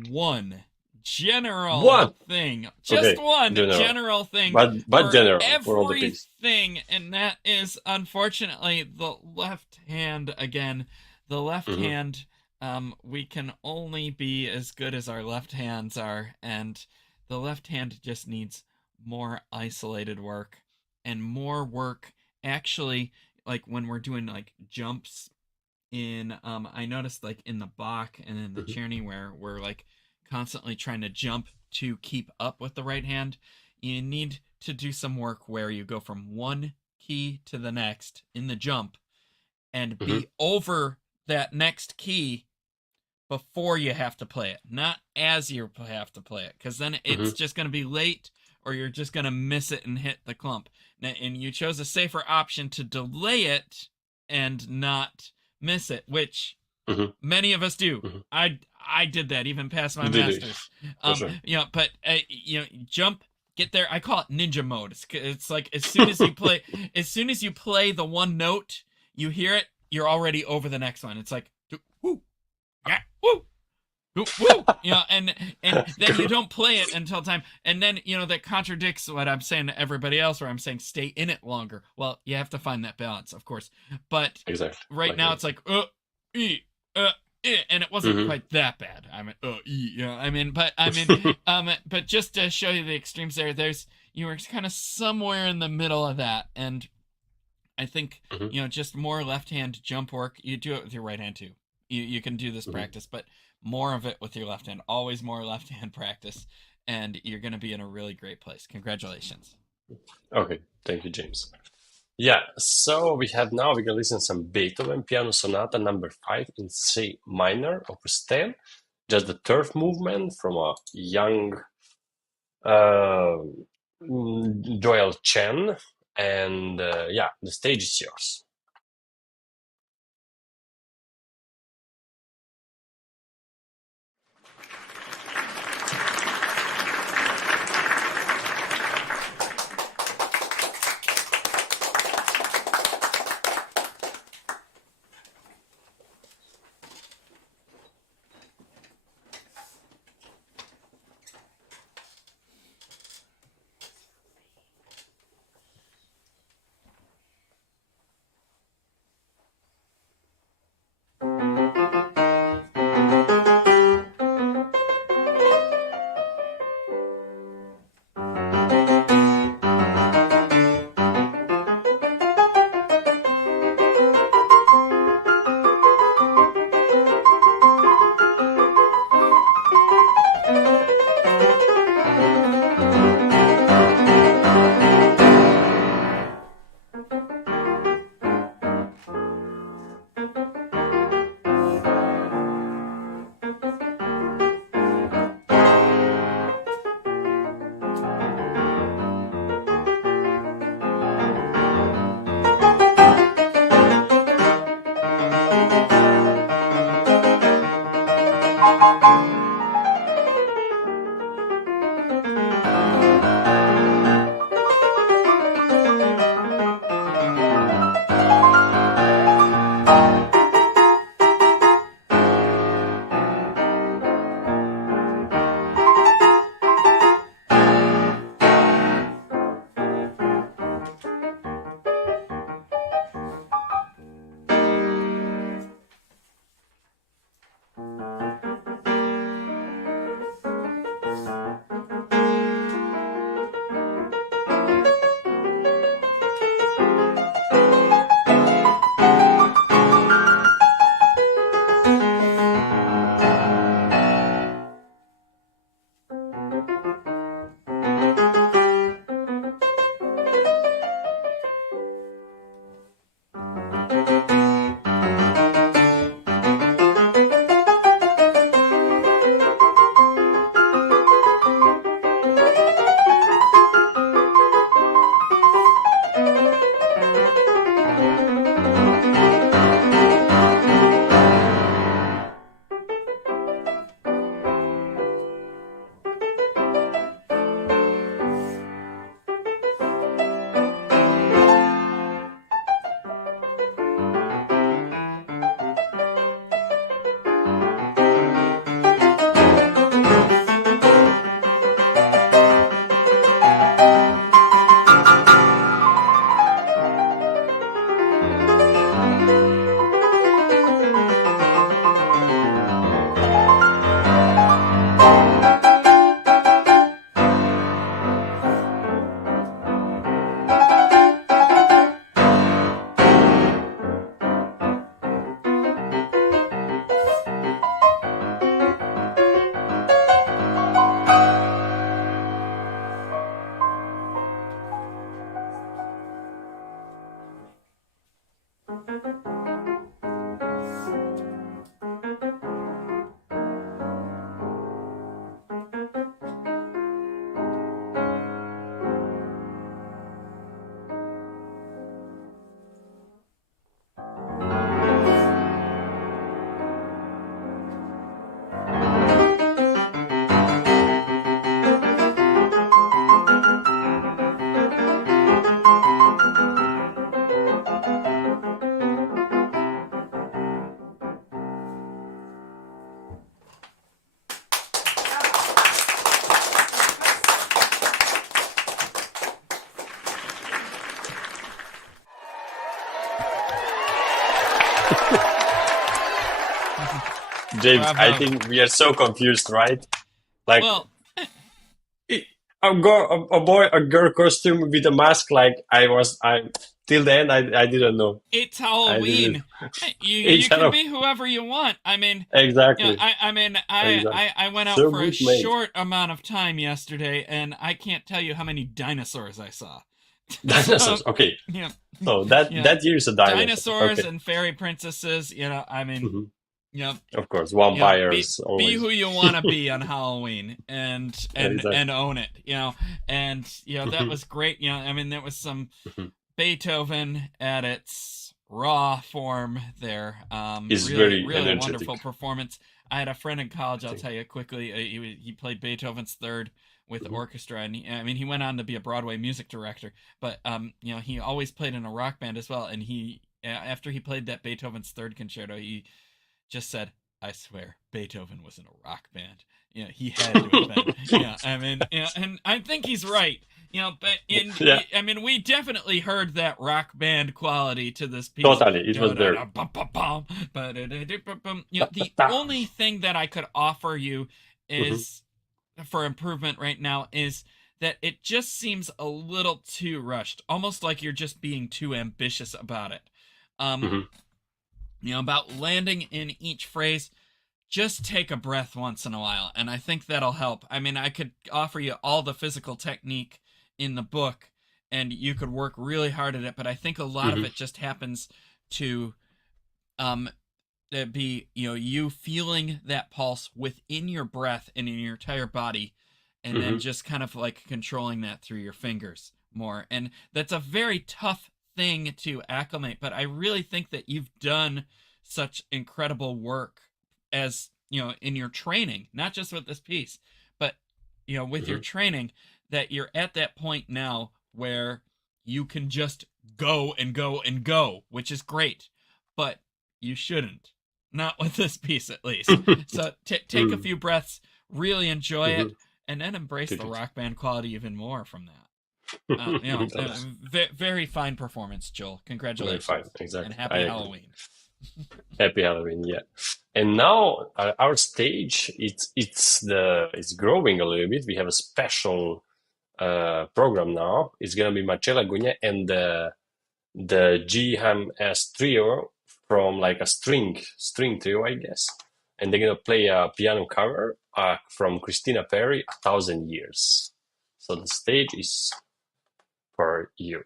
one general One. thing, just Okay. one General. general thing But for general for all the pieces. everything, and that is unfortunately the left hand again. The left hand, we can only be as good as our left hands are, and the left hand just needs more isolated work and more work. Actually, like when we're doing like jumps in, I noticed like in the Bach and in the Czerny where we're like constantly trying to jump to keep up with the right hand, you need to do some work where you go from one key to the next in the jump and be over that next key before you have to play it, not as you have to play it, because then it's just going to be late or you're just going to miss it and hit the clump. And you chose a safer option to delay it and not miss it, which many of us do. I did that even past my masters. Sure. But jump, get there. I call it ninja mode. It's like as soon as you play the one note, you hear it, you're already over the next one. It's like woo, yeah, woo. Woo, and then you don't play it until time, and then that contradicts what I'm saying to everybody else, where I'm saying stay in it longer. Well, you have to find that balance, of course, but exactly. Right now it's like and it wasn't quite that bad. I mean, but just to show you the extremes you were kind of somewhere in the middle of that, and I think just more left hand jump work. You do it with your right hand too. You can do this practice, but more of it with your left hand. Always more left hand practice, and you're going to be in a really great place. Congratulations. Okay, thank you, James. Yeah, so we're going to listen some Beethoven Piano Sonata number 5 in C minor, Opus 10, just the third movement from a young Joel Chen, and the stage is yours. James, I Bravo. think we are so confused, right? Like Well, a girl costume with a mask. Like I till the end, I didn't know. it's I didn't. Halloween. You It's can kind be whoever you want. I mean, exactly, I mean, exactly. I went out So for a good made. short amount of time yesterday, and I can't tell you how many dinosaurs I saw. So, Dinosaurs. Okay. yeah, So that yeah, that year is a dinosaur. dinosaurs Okay. and fairy princesses. I mean, Hmm. you know, Of course, be vampires who always. you want to be on Halloween, Exactly. and own it. And that Hmm. was great. I mean, there was some Hmm. Beethoven at its raw form there. Is Really, very really energetic. wonderful performance. I had a friend in college. I I'll think. tell you quickly. He played Beethoven's Third with Hmm. orchestra, and I mean, he went on to be a Broadway music director. But he always played in a rock band as well. And after he played that Beethoven's Third concerto, he just said, "I swear, Beethoven was in a rock band." He had to have been. I mean, and I think he's right. But Yeah, I mean, we definitely heard that rock band quality to this piece. totally. It was there. The only thing that I could offer you Hmm. is for improvement right now is that it just seems a little too rushed, almost like you're just being too ambitious about it. Um, Hmm. about landing in each phrase, just take a breath once in a while, and I think that'll help. I mean, I could offer you all the physical technique in the book, and you could work really hard at it, but I think a lot of Hmm. it just happens to um be you feeling that pulse within your breath and in your entire body, and then Hmm. just kind of like controlling that through your fingers more. And that's a very tough thing to acclimate, but I really think that you've done such incredible work as in your training, not just with this piece, but with your Hmm. training, that you're at that point now where you can just go and go and go, which is great. But you shouldn't. Not with this piece, at least. So take a few breaths, really enjoy Hmm. it, and then embrace the Typical. rock band quality even more from that. Very fine performance, Joel. Very fine. Congratulations, and Exactly. I happy agree. Halloween. Happy Halloween. Yeah. And now our stage it's growing a little bit. We have a special program now. It's gonna be Lia Gonyea and the G Ham S trio from like a string trio, I guess. And they're gonna play a piano cover from Christina Perri, A Thousand Years. So the stage is for you.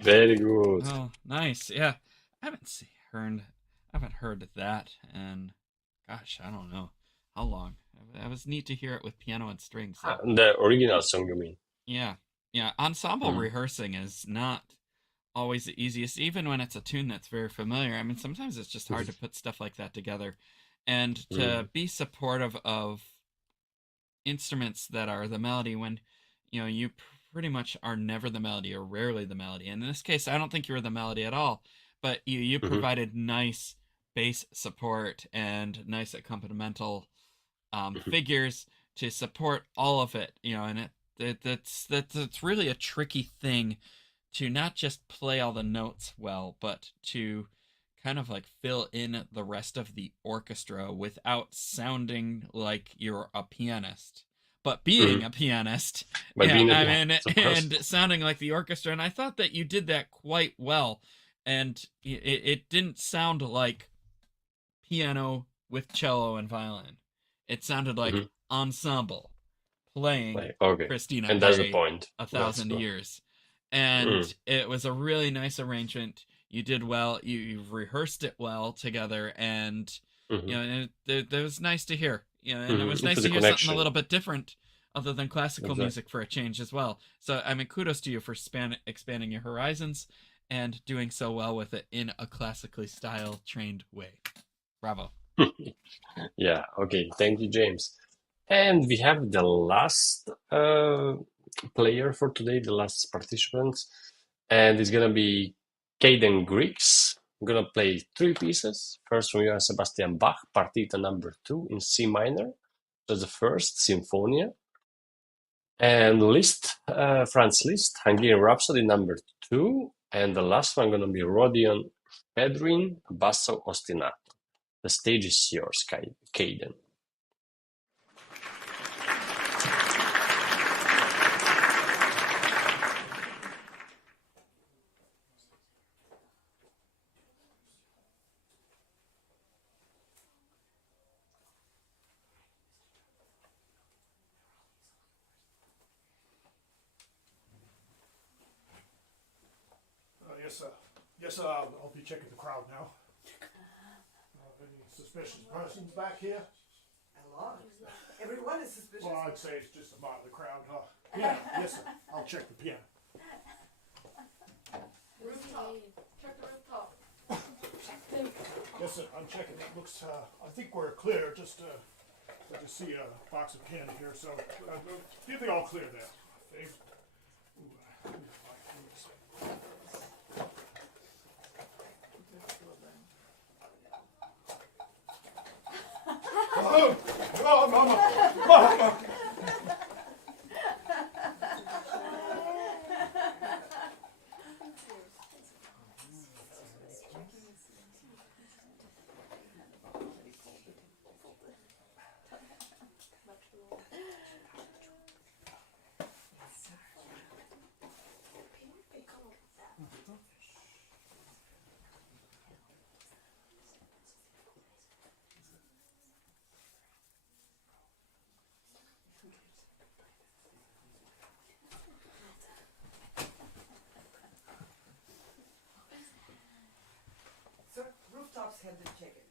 Very good. Oh, nice. Yeah, I haven't heard that, and gosh, I don't know how long. It was neat to hear it with piano and strings, though. The original song, you mean? Yeah, yeah. Ensemble Mhm. rehearsing is not always the easiest, even when it's a tune that's very familiar. I mean, sometimes it's just hard to put stuff like that together, and to Mhm. be supportive of instruments that are the melody when you pretty much are never the melody or rarely the melody. And in this case, I don't think you were the melody at all, but you Mhm. provided nice bass support and nice accompanimental Mhm. figures to support all of it. And that's really a tricky thing to not just play all the notes well, but to kind of like fill in the rest of the orchestra without sounding like you're a pianist, but being Mhm. a pianist. By Yeah, being a I mean, pianist, of course. and sounding like the orchestra. And I thought that you did that quite well. And it didn't sound like piano with cello and violin. It sounded like Mhm. ensemble playing Like, okay, Christina and that's the Perri point. a That's thousand cool. years. And Mm. it was a really nice arrangement. You did well. You've rehearsed it well together, and Mhm. it was nice to hear. And it was Mhm. It nice was a to hear something a connection. little bit different, other than classical Exactly. music for a change as well. So I mean, kudos to you for expanding your horizons and doing so well with it in a classically style trained way. Bravo. Yeah. Okay. Thank you, James. And we have the last player for today, the last participants, and it's gonna be Kaiden Griggs. I'm gonna play three pieces. First from Johann Sebastian Bach, Partita number 2 in C minor. That's the first Sinfonia. And Liszt, Franz Liszt, Hungarian Rhapsody number 2. And the last one gonna be Rodion Pedrin, Basso Ostinato. The stage is yours, Kaiden. Yes, sir. Yes, sir. I'll be checking the crowd now. Any suspicious persons back here? A lot. Everyone is suspicious. Well, I'd say it's just a motley crowd, huh? Yeah, yes, sir. I'll check the piano. Rooftop. Check the rooftop. Yes, sir. I'm checking. It looks. I think we're clear. I just see a box of piano here. So, you think all clear there? I think. Oh, Mama. So rooftops had to check it.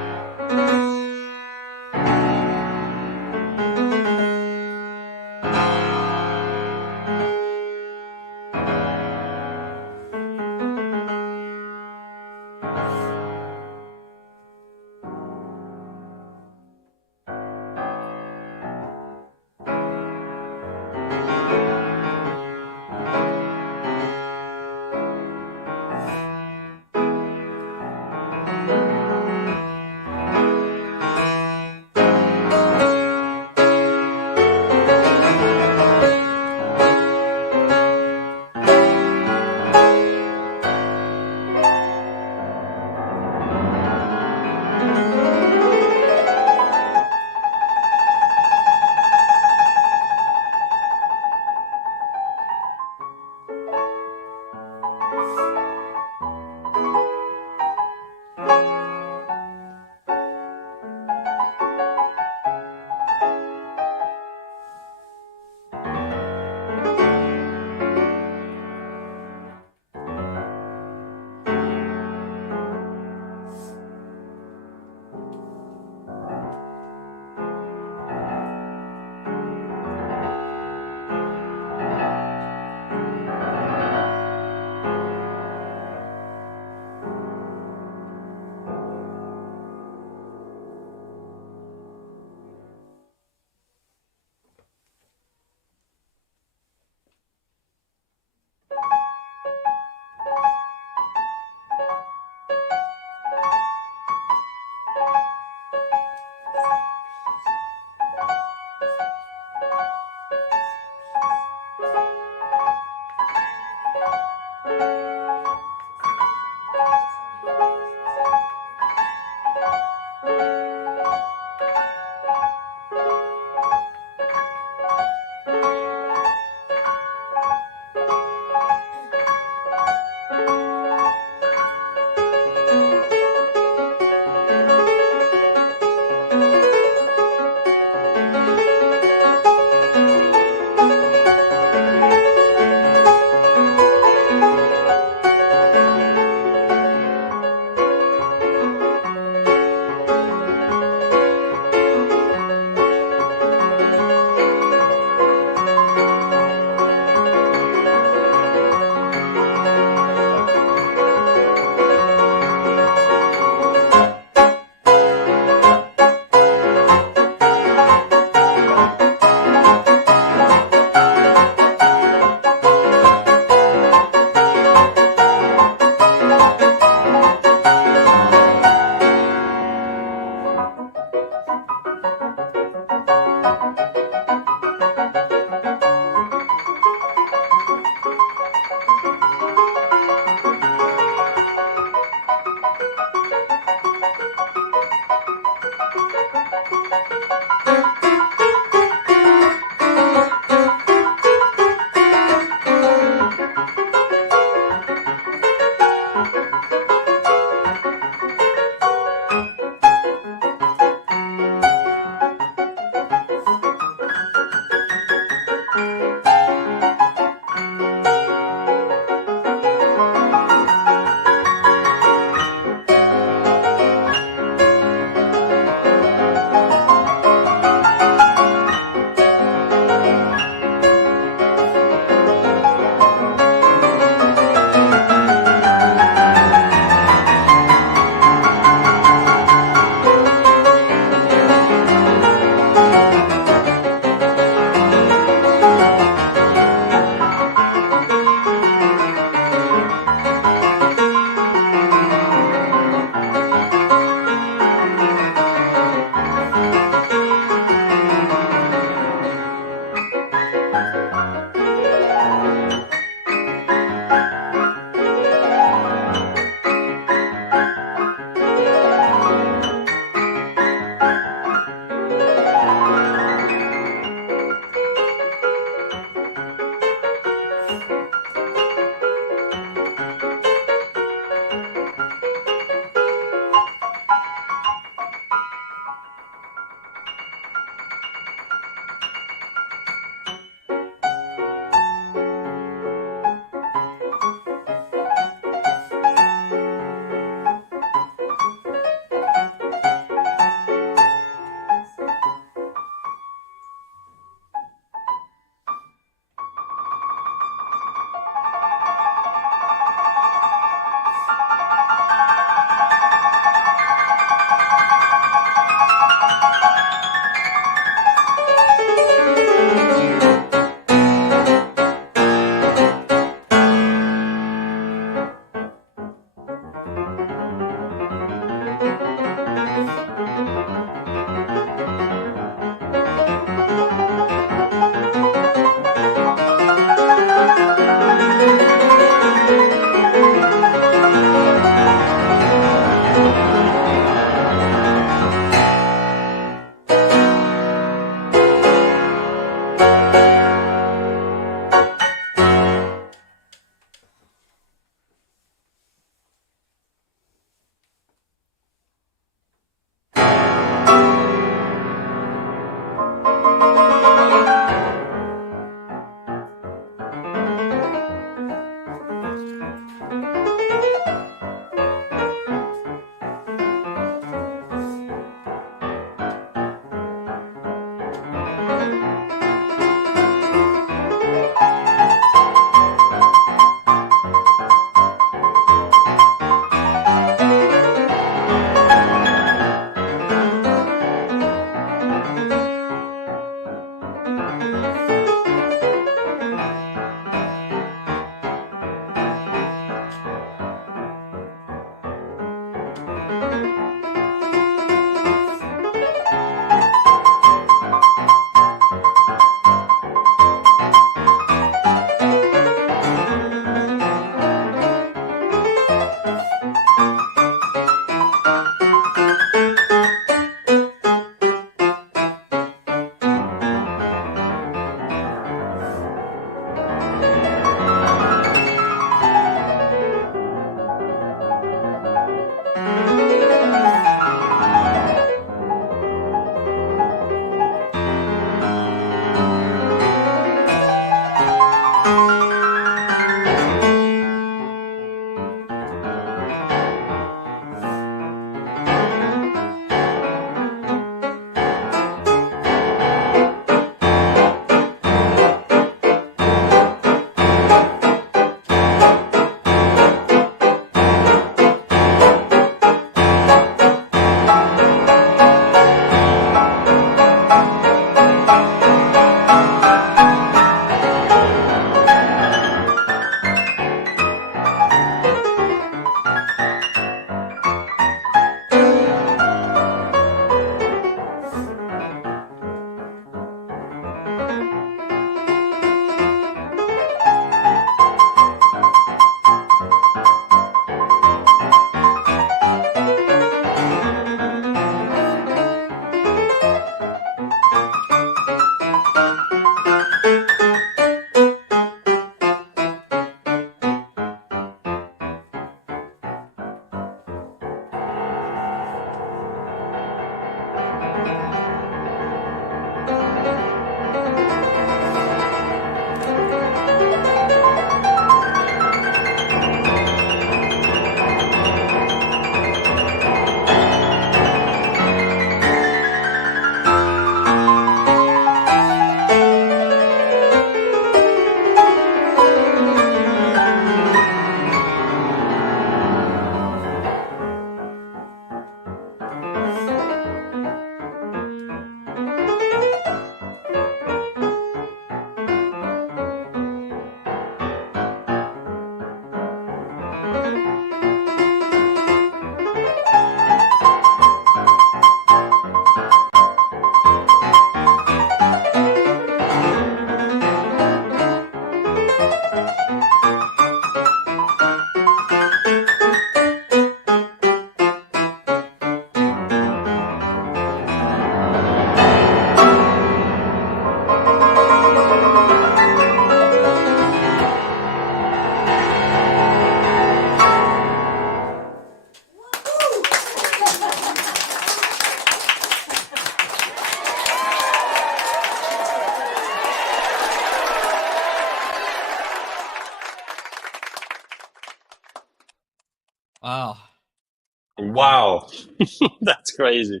That's crazy.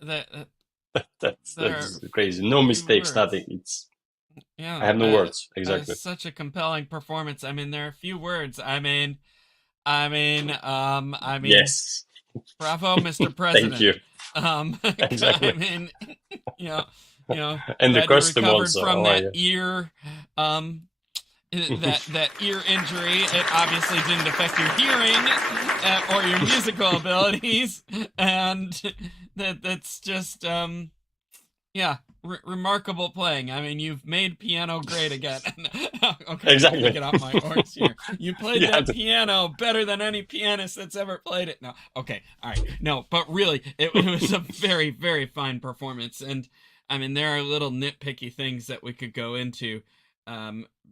That That's there are crazy. No few mistakes, nothing. words. I have no words. Exactly. Such a compelling performance. I mean, there are few words. I mean, Yes. bravo, Mr. Thank President. you. I Exactly. mean, you know, And the glad you costume recovered also. from Oh my that ear, that ear injury. It obviously didn't affect your hearing or your musical abilities, and that's just remarkable playing. I mean, you've made piano great again. Okay, I gotta Exactly. get off my horse here. You played You have that to. piano better than any pianist that's ever played it. No, okay, all right, no, but really, it was a very, very fine performance. And I mean, there are little nitpicky things that we could go into,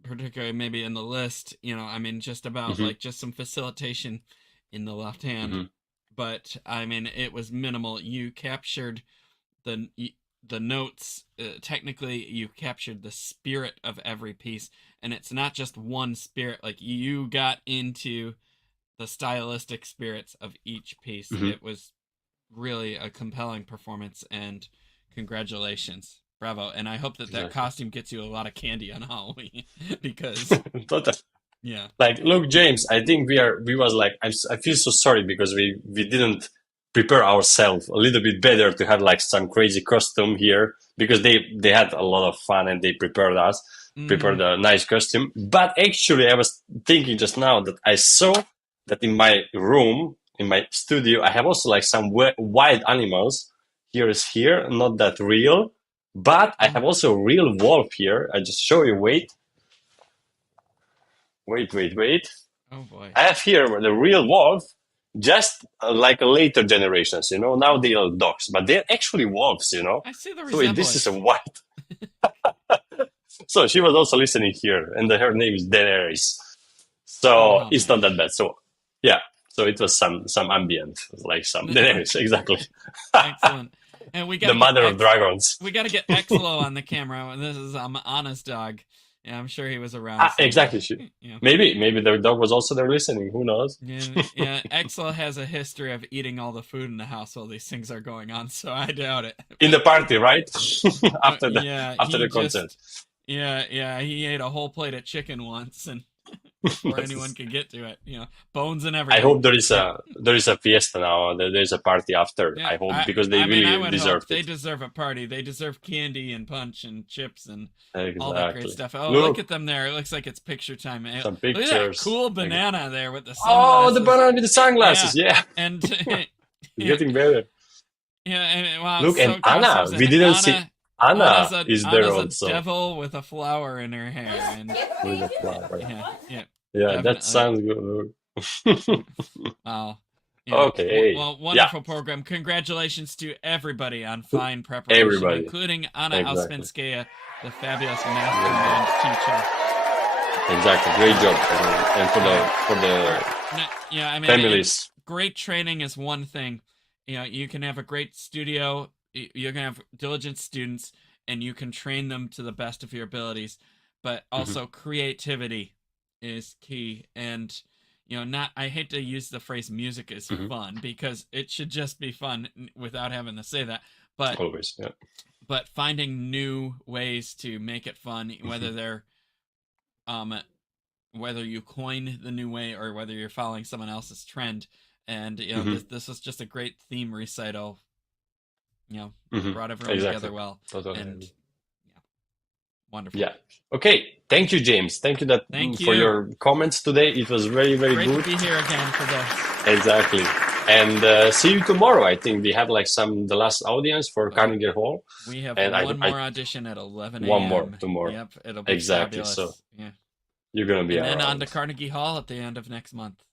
particularly maybe in the list. I mean, just about Hmm. like just some facilitation in the left hand. Hmm. But I mean, it was minimal. You captured the the notes. Technically, you captured the spirit of every piece, and it's not just one spirit. Like, you got into the stylistic spirits of each piece. Hmm. It was really a compelling performance, and congratulations, bravo. And I hope that Exactly. costume gets you a lot of candy on Halloween, because Total. yeah. Like, look, James, I think we was like, I feel so sorry because we didn't prepare ourselves a little bit better to have like some crazy costume here because they had a lot of fun and they prepared Mm-hmm. a nice costume. But actually, I was thinking just now that I saw that in my room, in my studio, I have also like some wild animals. Here is here, not that real, but I Oh, have also a real wolf here. I just show you. Wait. oh boy. I have here the real wolf, just like later generations, Now they are dogs, but they're actually wolves. I see the So this is a resemblance. white. So she was also listening here, and her name is Daenerys. Oh, So how it's not that nice. bad. So yeah, so it was some ambient, like some Daenerys, exactly. Excellent. And The mother of dragons. we gotta get Exlo on the camera. And this is Anna's dog. Yeah, I'm sure he was around somewhere. Exactly. Maybe the dog was also there listening. Who knows? Yeah. Exlo has a history of eating all the food in the house while these things are going on, so I doubt it. In the party, right? after the Yeah, after the concert. he ate a whole plate of chicken once, and before anyone could get to it, bones and I everything. hope there is Yeah. a fiesta now. There's a party after. Yeah, I hope because they I mean, I really would deserve hope they it. deserve a party. They deserve candy and punch and chips and all that great Exactly. stuff. Oh, look Look, at them there. It looks like it's picture time. some Look at that pictures. cool banana there with the Oh, the sunglasses. banana with the Yeah, sunglasses. Yeah, and it's yeah, getting better. and wow, Look, so and Anna. costumes. We And didn't see Anna is there Anna's a also devil with a flower in her hair, and with the flower. yeah, Yeah, that definitely. sounds good. Look. Wow. Okay. Well, Yeah, wonderful program. Congratulations to everybody on fine preparation, everybody. including Anna Exactly. Auspinskaya, the fabulous master and teacher. Exactly. Great job, and for Yeah, I the mean, families. great training is one thing. You can have a great studio, you can have diligent students, and you can train them to the best of your abilities. But Mhm. also, creativity is key. And, I hate to use the phrase music is Mhm. fun, because it should just be fun without having to say that. But Always. Yeah. finding new ways to make it fun, whether Mhm. they're um whether you coin the new way or whether you're following someone else's trend. And Mhm. this was just a great theme recital. Mhm. Brought everyone Exactly. together well, Totally. and yeah, wonderful. Yeah. Okay. Thank you, James. Thank you Thank for you. your comments today. It was very, very Great good. to be here again for this. Exactly. And see you tomorrow. I think we have like the last audience for Carnegie Hall, We have and one more audition at 11 a.m. one more tomorrow. Yep, it'll be Exactly. fabulous. So Yeah, you're gonna be and then on around. to Carnegie Hall at the end of next month.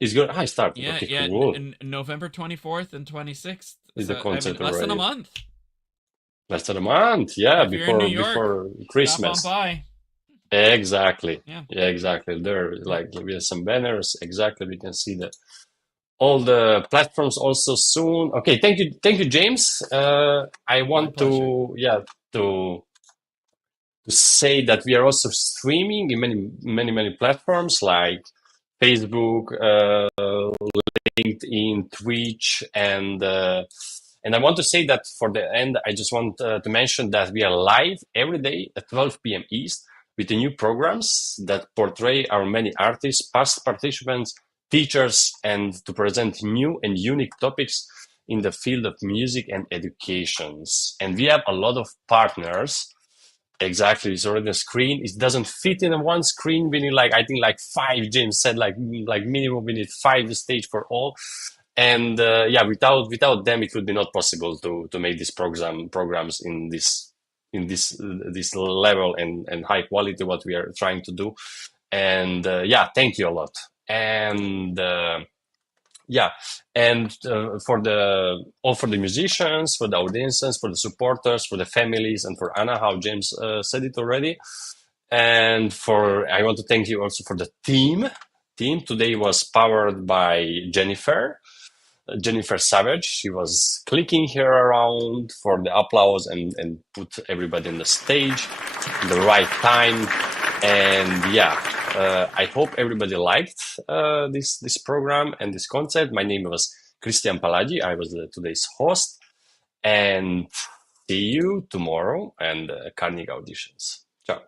It's good. I started. Yeah, Okay, yeah, cool. November 24th and 26th. Is the So, I concert mean, less than a already? month. Less than a month. Yeah, If you're in New York, before stop on Christmas. by. Exactly. Yeah. Yeah, exactly. There, like we have some banners. Exactly. We can see all the platforms also soon. Okay, thank you, James. I want pleasure. to say that we are also streaming in many platforms like Facebook, LinkedIn, Twitch, and I want to say that for the end, I just want to mention that we are live every day at 12 p.m. East with the new programs that portray our many artists, past participants, teachers, and to present new and unique topics in the field of music and educations. And we have a lot of partners. Exactly, it's already on the screen. It doesn't fit in one screen. We need I think five. James said like minimum we need 5 stage for all. And yeah, without them, it would be not possible to make these programs in this level and high quality what we are trying to do. And yeah, thank you a lot. And yeah, and for the musicians, for the audiences, for the supporters, for the families, and for Anna, how James said it already. And I want to thank you also for the team. Team today was powered by Jennifer Savage. She was clicking here around for the applause and put everybody on the stage at the right time. And yeah, I hope everybody liked this program and this concept. My name was Christian Palagi. I was today's host. And see you tomorrow and Carnegie auditions. Ciao.